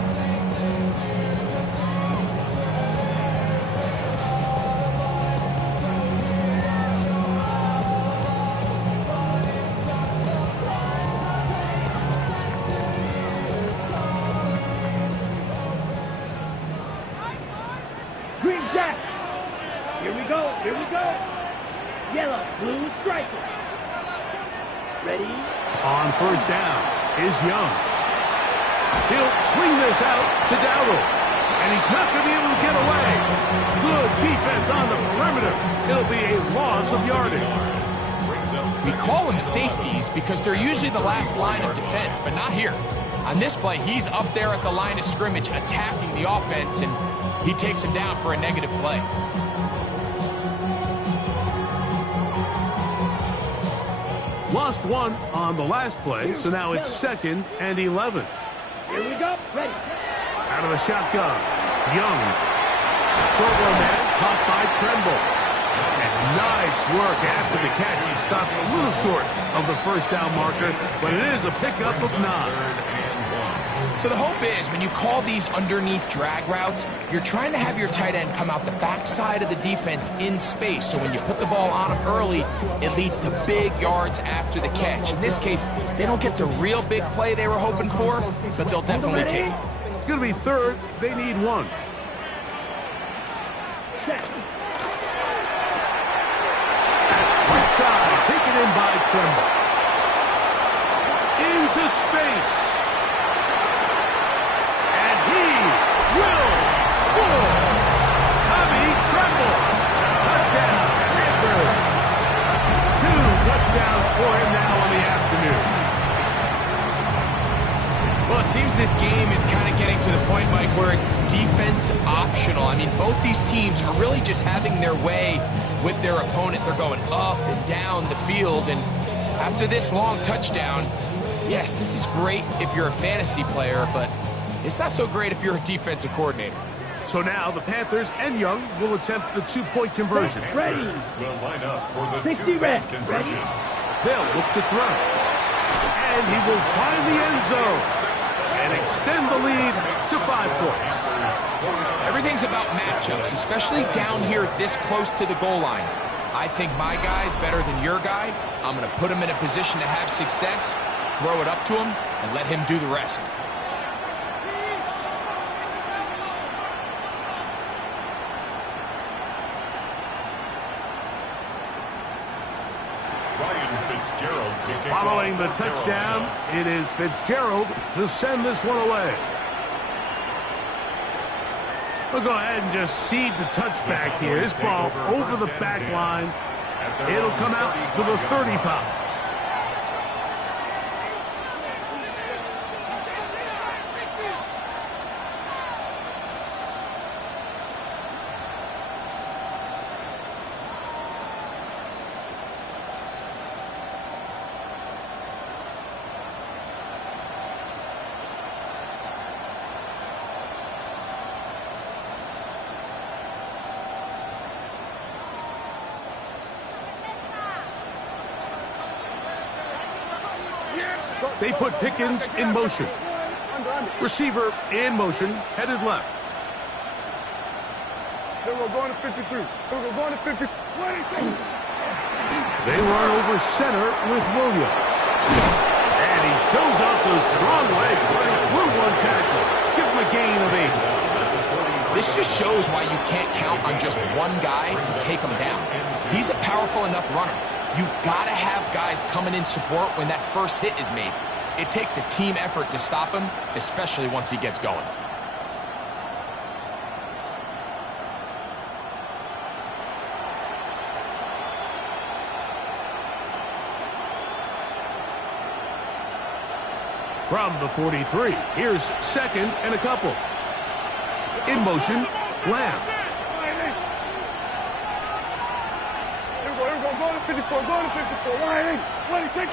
Green Jack. Here we go. Here we go. Yellow, blue striker. Ready? On first down is Young. He'll swing this out to Dowdle. And he's not going to be able to get away. Good defense on the perimeter. It'll be a loss of yardage. We call them safeties because they're usually the last line of defense, but not here. On this play, he's up there at the line of scrimmage attacking the offense, and he takes him down for a negative play. Lost one on the last play, so now it's 2nd and 11. Here we go. Ready. Out of the shotgun, Young. Short man caught by Tremble. And nice work after the catch. He stopped a little short of the first down marker, but it is a pickup of 9. So the hope is when you call these underneath drag routes, you're trying to have your tight end come out the backside of the defense in space. So when you put the ball on him early, it leads to big yards after the catch. In this case, they don't get the real big play they were hoping for, but they'll definitely take it. It's going to be 3rd. They need 1. Right side, taken in by Tremble. Into space. And he will score. Tommy Tremble. Touchdown, Panthers. 2 touchdowns for him now in the afternoon. Well, it seems this game is kind of getting to the point, Mike, where it's defense optional. I mean, both these teams are really just having their way with their opponent. They're going up and down the field, and after this long touchdown, yes, this is great if you're a fantasy player, but it's not so great if you're a defensive coordinator. So now the Panthers and Young will attempt the 2-point conversion. Ready. Will line up for the 60 2-point red. conversion. They'll look to throw. And he will find the end zone and extend the lead to 5 points. Everything's about matchups, especially down here this close to the goal line. I think my guy's better than your guy. I'm going to put him in a position to have success, throw it up to him, and let him do the rest. Following the touchdown, it is Fitzgerald to send this one away. We'll go ahead and just cede the touchback here. This ball over the back line. It'll come out to the 35. They put Pickens in motion. Receiver in motion, headed left. Then we're going to 53. Then we're going to 50. 20. They run over center with Williams. And he shows off those strong legs running through one tackle. Give him a gain of 8. This just shows why you can't count on just one guy to take him down. He's a powerful enough runner. You gotta have guys coming in support when that first hit is made. It takes a team effort to stop him, especially once he gets going. From the 43, here's second and a couple. In motion, Lamb. Go to 54, go to 54, wide in, 26.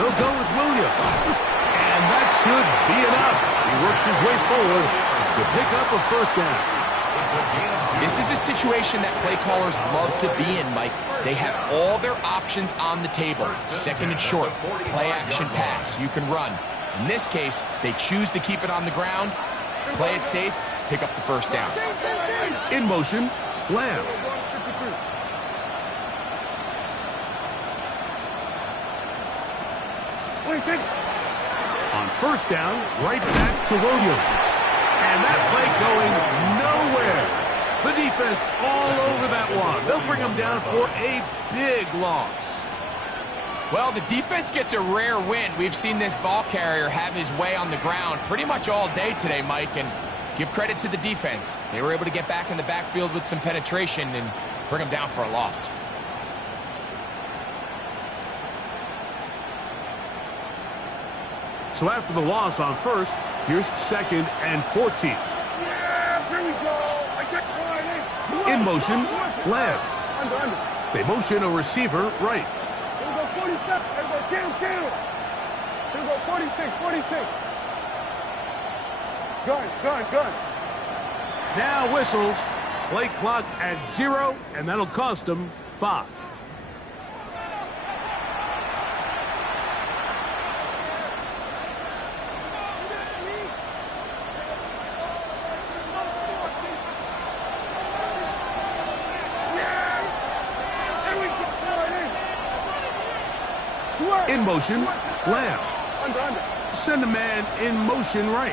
They'll go with Williams. And that should be enough. He works his way forward to pick up a first down. This is a situation that play callers love to be in, Mike. They have all their options on the table. Second and short, play action pass. You can run. In this case, they choose to keep it on the ground, play it safe, pick up the first down. In motion, Lamb. On first down, right back to Williams. And that play going nowhere. The defense all over that one. They'll bring him down for a big loss. Well, the defense gets a rare win. We've seen this ball carrier have his way on the ground pretty much all day today, Mike, and give credit to the defense. They were able to get back in the backfield with some penetration and bring him down for a loss. So after the loss on first, here's second and 14. Yeah, here we go. In motion, Lamb. They motion a receiver right. Here we go, 47. Here we go, down. Here we go, 46. Gun. Now whistles. Play clock at 0, and that'll cost them 5. In motion, Lamb. Under. Send a man in motion right.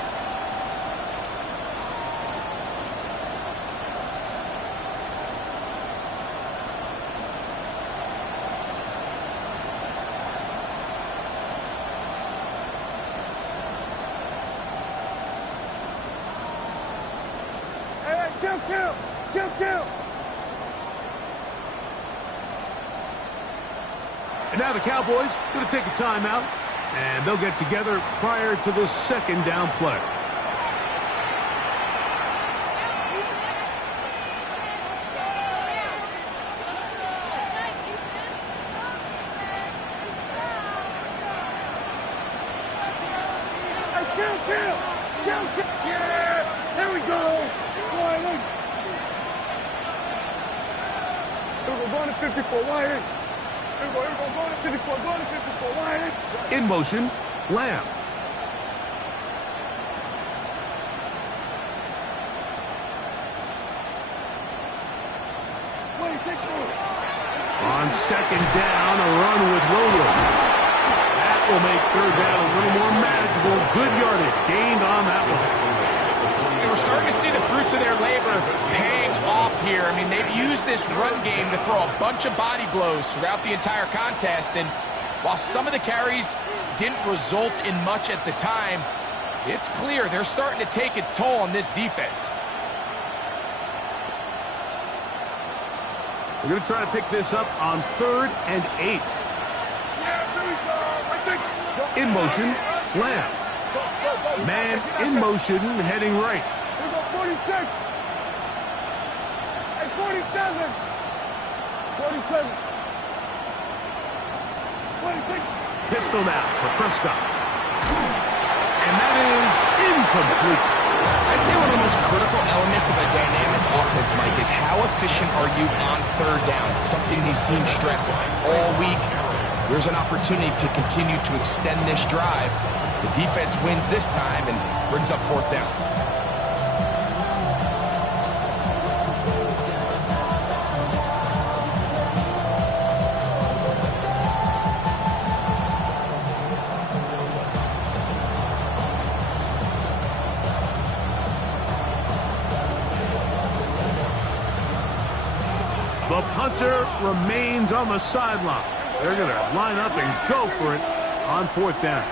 Hey, jump down. And now the Cowboys going to take a timeout, and they'll get together prior to the second down play. Jump. Yeah, there we go. We're going to 54, wide in. Here we go, go to 54, wide in. In motion, Lamb. On second down, a run with Williams. That will make third down a little more manageable. Good yardage gained on that one. And we're starting to see the fruits of their labor paying off here. I mean, they've used this run game to throw a bunch of body blows throughout the entire contest. And while some of the carries didn't result in much at the time, it's clear they're starting to take its toll on this defense. We're going to try to pick this up on 3rd and 8. In motion, Lamb. Man in motion, heading right. Here we go, 46. And 47. 46. Pistol now for Prescott. And that is incomplete. I'd say one of the most critical elements of a dynamic offense, Mike, is how efficient are you on third down? It's something these teams stress all week. There's an opportunity to continue to extend this drive. The defense wins this time and brings up 4th down. punter remains on the sideline. They're going to line up and go for it on 4th down.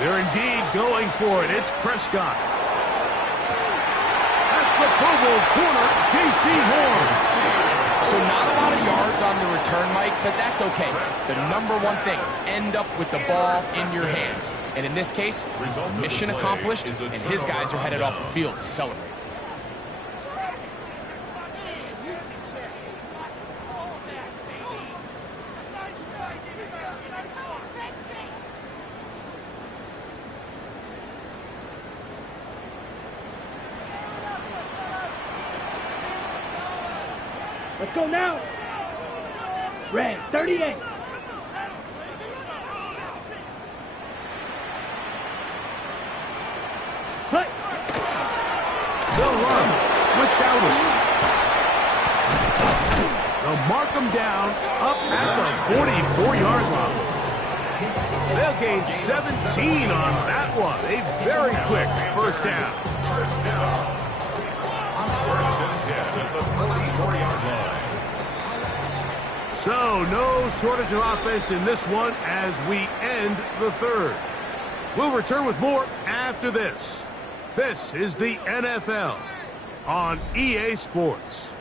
They're indeed going for it. It's Prescott. That's the Pro Bowl corner, J.C. Horn. So not a lot of yards on the return, Mike, but that's okay. The number one thing, end up with the ball in your hands. And in this case, mission accomplished, and his guys are headed off the field to celebrate. Let's go now. Red, 38. Hut. They'll run without it. They'll mark them down up at the 44-yard line. They'll gain 17 on that one. A very quick first down. First down. First and 10 at the 44-yard line. So no shortage of offense in this one as we end the third. We'll return with more after this. This is the NFL on EA Sports.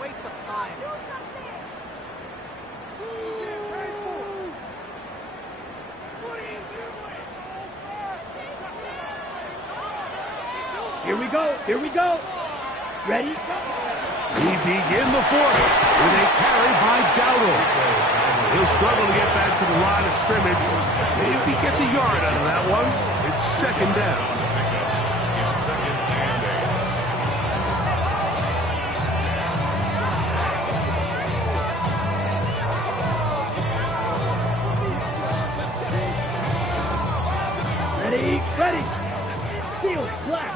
Waste of time. Here we go. Here we go. Ready? We begin the fourth with a carry by Dowdle. He'll struggle to get back to the line of scrimmage. If he gets a yard out of that one, it's second down. It's second and 8. Ready? Ready. Steal. Black.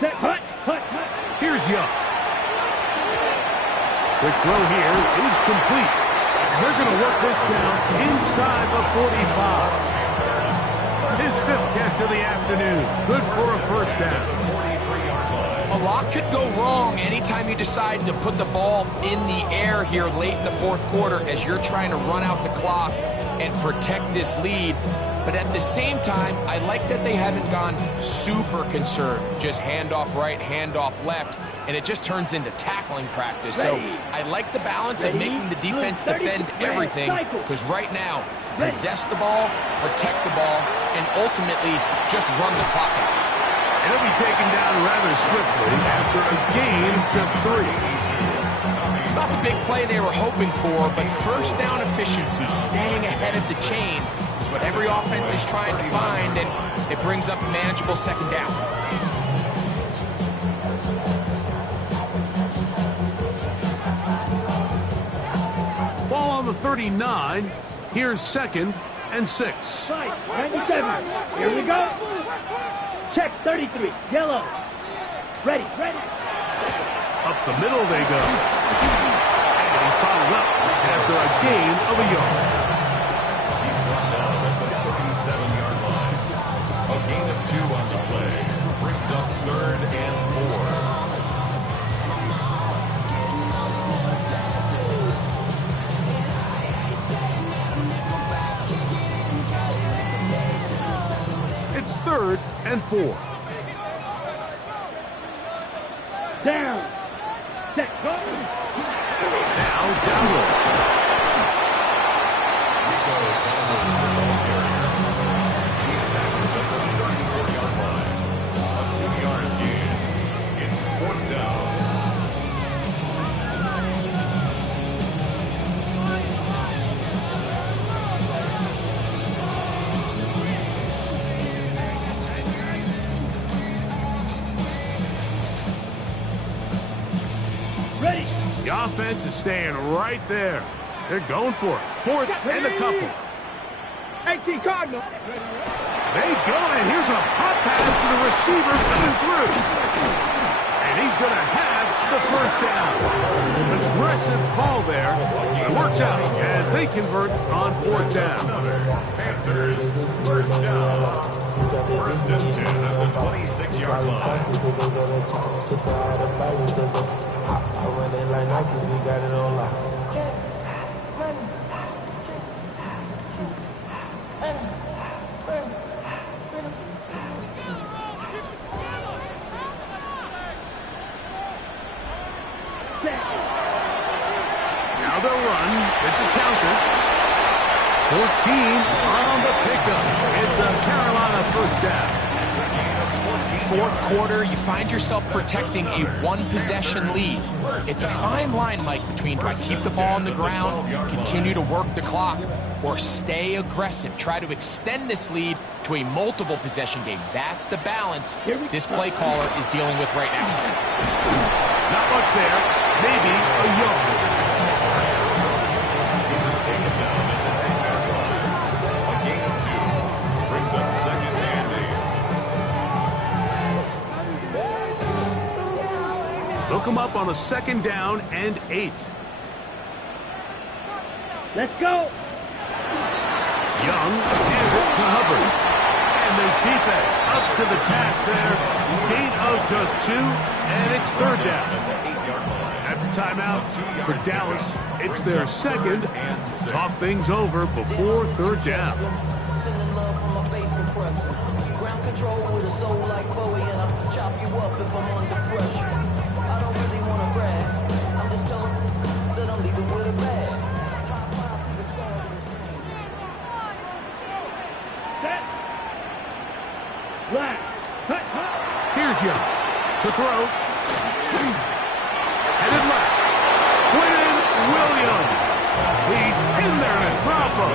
Set. Hut. Hut. Hut. Here's Young. Quick throw here is complete. They're going to work this down inside the 45. His 5th catch of the afternoon. Good for a first down. A lot could go wrong anytime you decide to put the ball in the air here late in the 4th quarter as you're trying to run out the clock and protect this lead. But at the same time, I like that they haven't gone super concerned. Just handoff right, handoff left, and it just turns into tackling practice. So I like the balance of making the defense defend everything, because right now, possess the ball, protect the ball, and ultimately just run the clock out. And he'll be taken down rather swiftly after a gain of just 3. It's not the big play they were hoping for, but first down efficiency, staying ahead of the chains, is what every offense is trying to find, and it brings up a manageable second down. Ball on the 39. Here's 2nd and 6. 97. Here we go. Check 33. Yellow. Ready. Ready. Up the middle they go. And he's followed up after a gain of a yard. He's brought down at the 37-yard line. A gain of 2 on the play. Brings up 3rd and 4. It's 3rd and 4. Down. Set. Go. Now Dowdle. Rico Dowdle, the ball carrier. He's tackled at the 34-yard line. A 2-yard gain. It's 4th down. Ready. The offense is staying right there. They're going for it. 4th and a couple. 18 Cardinal. They go, and here's a hot pass to the receiver coming through. And going to have the first down. Aggressive call there. It works out as they convert on fourth down. Panthers, first down. First and 10 at the 26-yard line. I run it like Nike, we got it on lock. Now they'll run. It's a counter. 14 on the pickup. It's a Carolina first down. Fourth quarter, you find yourself protecting a one-possession lead. It's a fine line, Mike, between do I keep the ball on the ground, continue to work the clock, or stay aggressive, try to extend this lead to a multiple-possession game. That's the balance this play caller is dealing with right now. Not much there. Maybe a Young. A gain of 2 brings up second and 8. They'll come up on a second down and 8. Let's go. Young hands it to Hubbard. And this defense up to the task there. Gain of just 2, and it's third down. That's a timeout for Dallas. It's their second. Talk things over before third down. Sending love from my bass compressor. Ground control with a soul like Bowie, and I'll chop you up if I'm under pressure. I don't really want to brag. I'm just telling you that I'm leaving with a bag. High five to the squad in this plane. Set. Black. Cut. Here's Young to throw. Headed left. Quinn Williams. He's in there to drop him.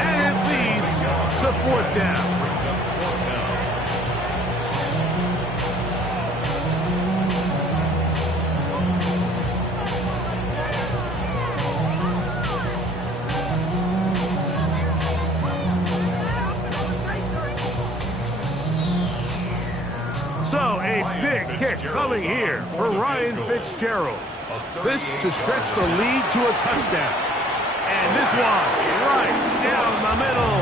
And it leads to fourth down. So a big kick coming here for Ryan Fitzgerald. This to stretch the lead to a touchdown. And this one right down the middle.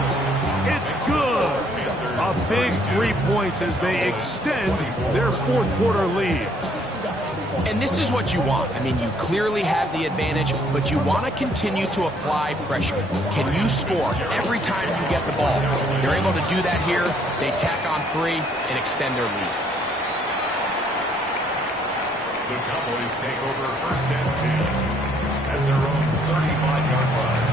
It's good. A big 3 points as they extend their fourth quarter lead. And this is what you want. I mean, you clearly have the advantage, but you want to continue to apply pressure. Can you score every time you get the ball? They're able to do that here. They tack on 3 and extend their lead. The Cowboys take over first and 10 at their own 35-yard line.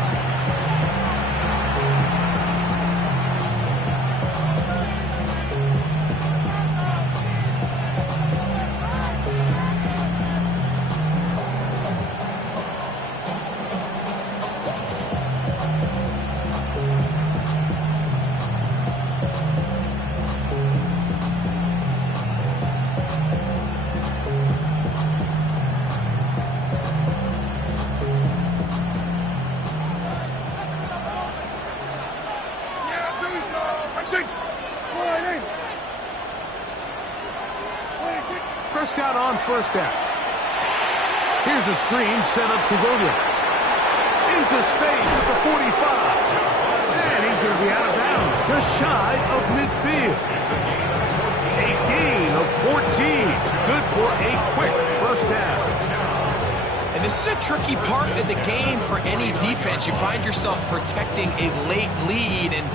Prescott on first down. Here's a screen set up to Williams. Into space at the 45. And he's going to be out of bounds, just shy of midfield. A gain of 14. Good for a quick first down. And this is a tricky part of the game for any defense. You find yourself protecting a late lead, and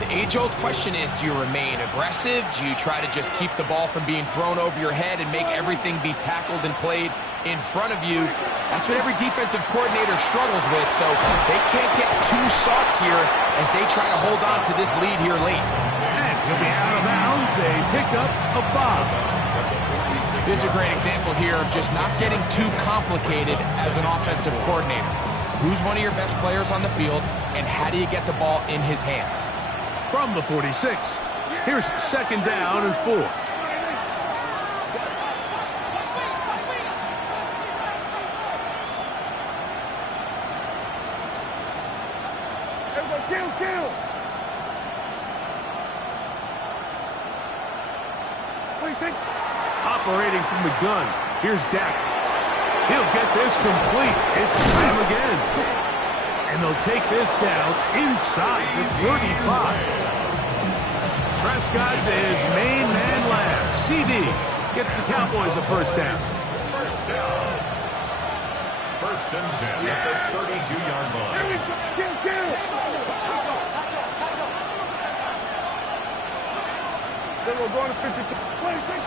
the age-old question is, do you remain aggressive? Do you try to just keep the ball from being thrown over your head and make everything be tackled and played in front of you? That's what every defensive coordinator struggles with, so they can't get too soft here as they try to hold on to this lead here late. And he'll be out of bounds, a pickup of 5. This is a great example here of just not getting too complicated as an offensive coordinator. Who's one of your best players on the field, and how do you get the ball in his hands? From the 46, here's second down and 4. Kill! What do you think? Operating from the gun, Here's Dak. He'll get this complete. It's time again. And they'll take this down inside the 35. Prescott to his main man Lamb. CD gets the Cowboys a first down. First down. First and 10 at the 32-yard line. Here we go. Kill. Then we're going to 52. 26.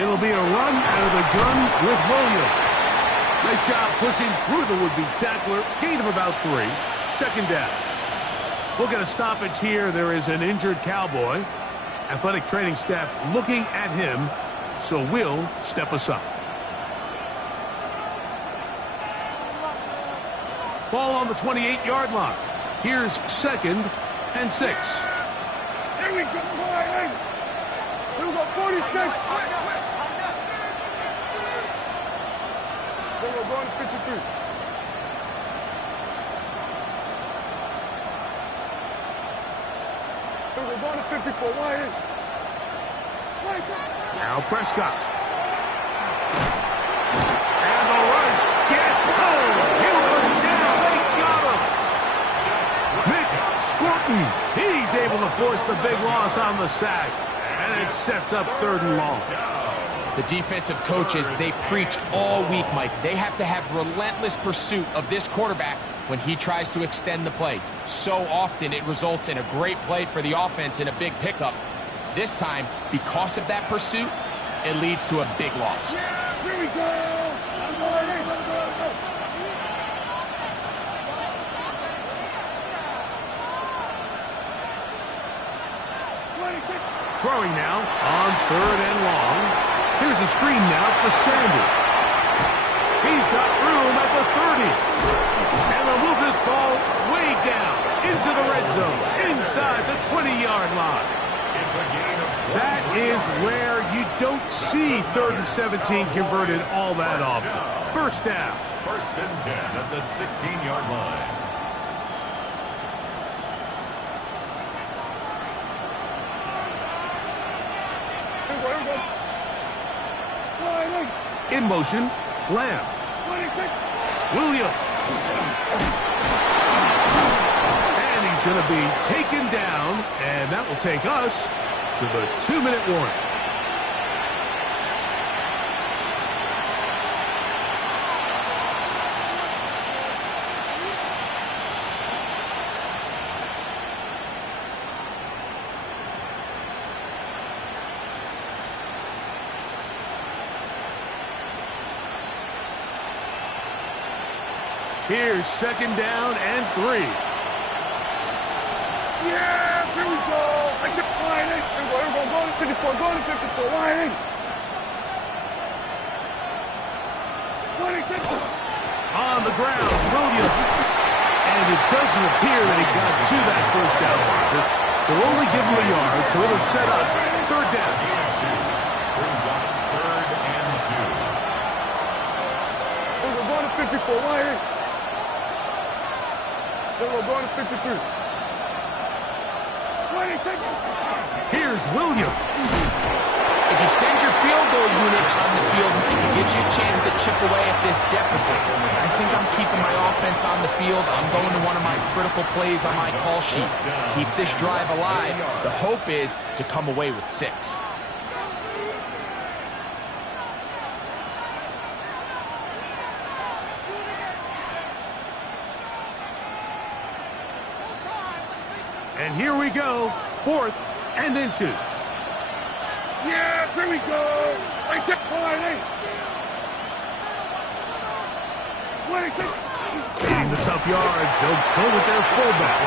It'll be a run out of the gun with Williams. Nice job pushing through the would-be tackler. Gain of about 3. Second down. We'll get a stoppage here. There is an injured Cowboy. Athletic training staff looking at him, so we'll step aside. Ball on the 28-yard line. Here's 2nd and 6. Here we go. Here we go. 46. Then we're going to 53. Then we're going to 54. Wide in. Now Prescott. And the rush gets home. He'll go down. They got him. Nick Scorton. He's able to force the big loss on the sack. And it sets up 3rd and long. The defensive coaches, they preached all week, Mike. They have to have relentless pursuit of this quarterback when he tries to extend the play. So often it results in a great play for the offense and a big pickup. This time, because of that pursuit, it leads to a big loss. Yeah, here we go. Throwing now on 3rd and long. Here's a screen now for Sanders. He's got room at the 30. And they'll move this ball way down into the red zone, inside the 20-yard line. It's a gain of 20. That is where you don't see 3rd and 17 converted all that often. First down. First and 10 at the 16-yard line. In motion, Lamb. Williams. And he's going to be taken down, and that will take us to the 2-minute warning. Here's 2nd down and 3. Yeah, here we go. Line in. Here we go. Go to 54. Go to 54. Line in. 26. On the ground, Williams. And it doesn't appear that he got to that first down marker. They'll only give him a yard, so it'll set up 3rd down. Brings up 3rd and 2. Here we're going to 54. Line in. Then we're going to 53. 26. Here's Williams. If you send your field goal unit on the field, Mike, it gives you a chance to chip away at this deficit. I think I'm keeping my offense on the field. I'm going to one of my critical plays on my call sheet. Keep this drive alive. The hope is to come away with 6. And here we go, 4th and inches. Yeah, here we go. Right there. Line in. 26. Beating the tough yards, they'll go with their fullback.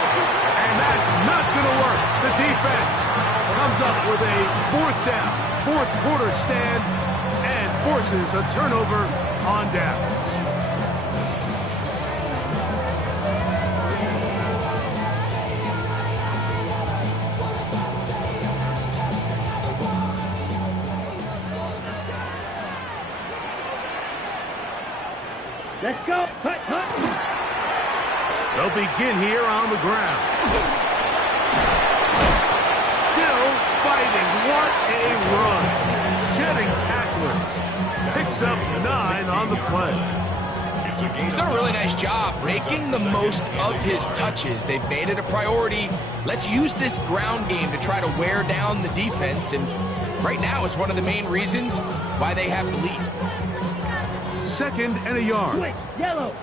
And that's not going to work. The defense comes up with a 4th down, 4th quarter stand, and forces a turnover on downs. Let's go. Cut. They'll begin here on the ground. Still fighting. What a run. Shedding tacklers. Picks up 9 on the play. He's done a really nice job making the most of his touches. They've made it a priority. Let's use this ground game to try to wear down the defense, and right now is one of the main reasons why they have the lead. 2nd and a yard. Switch, yellow.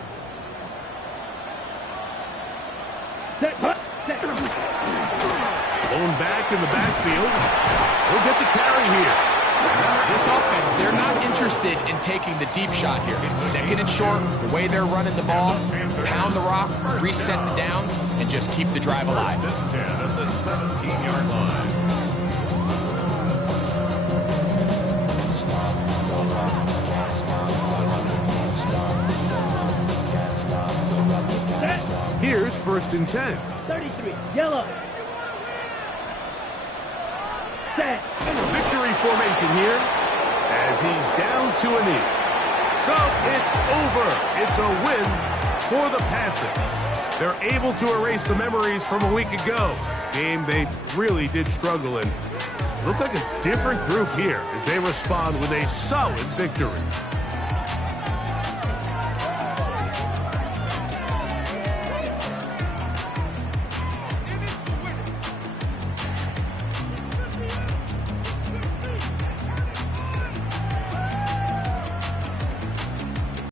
Set, set. Blown back in the backfield. He'll get the carry here. This offense, they're not interested in taking the deep shot here. 2nd and short, the way they're running the ball, pound the rock, reset the downs, and just keep the drive alive. 10 at the 17-yard line. Here's 1st and 10. 33, yellow. Set. Victory formation here as he's down to a knee. So it's over. It's a win for the Panthers. They're able to erase the memories from a week ago. Game they really did struggle in. Look like a different group here as they respond with a solid victory.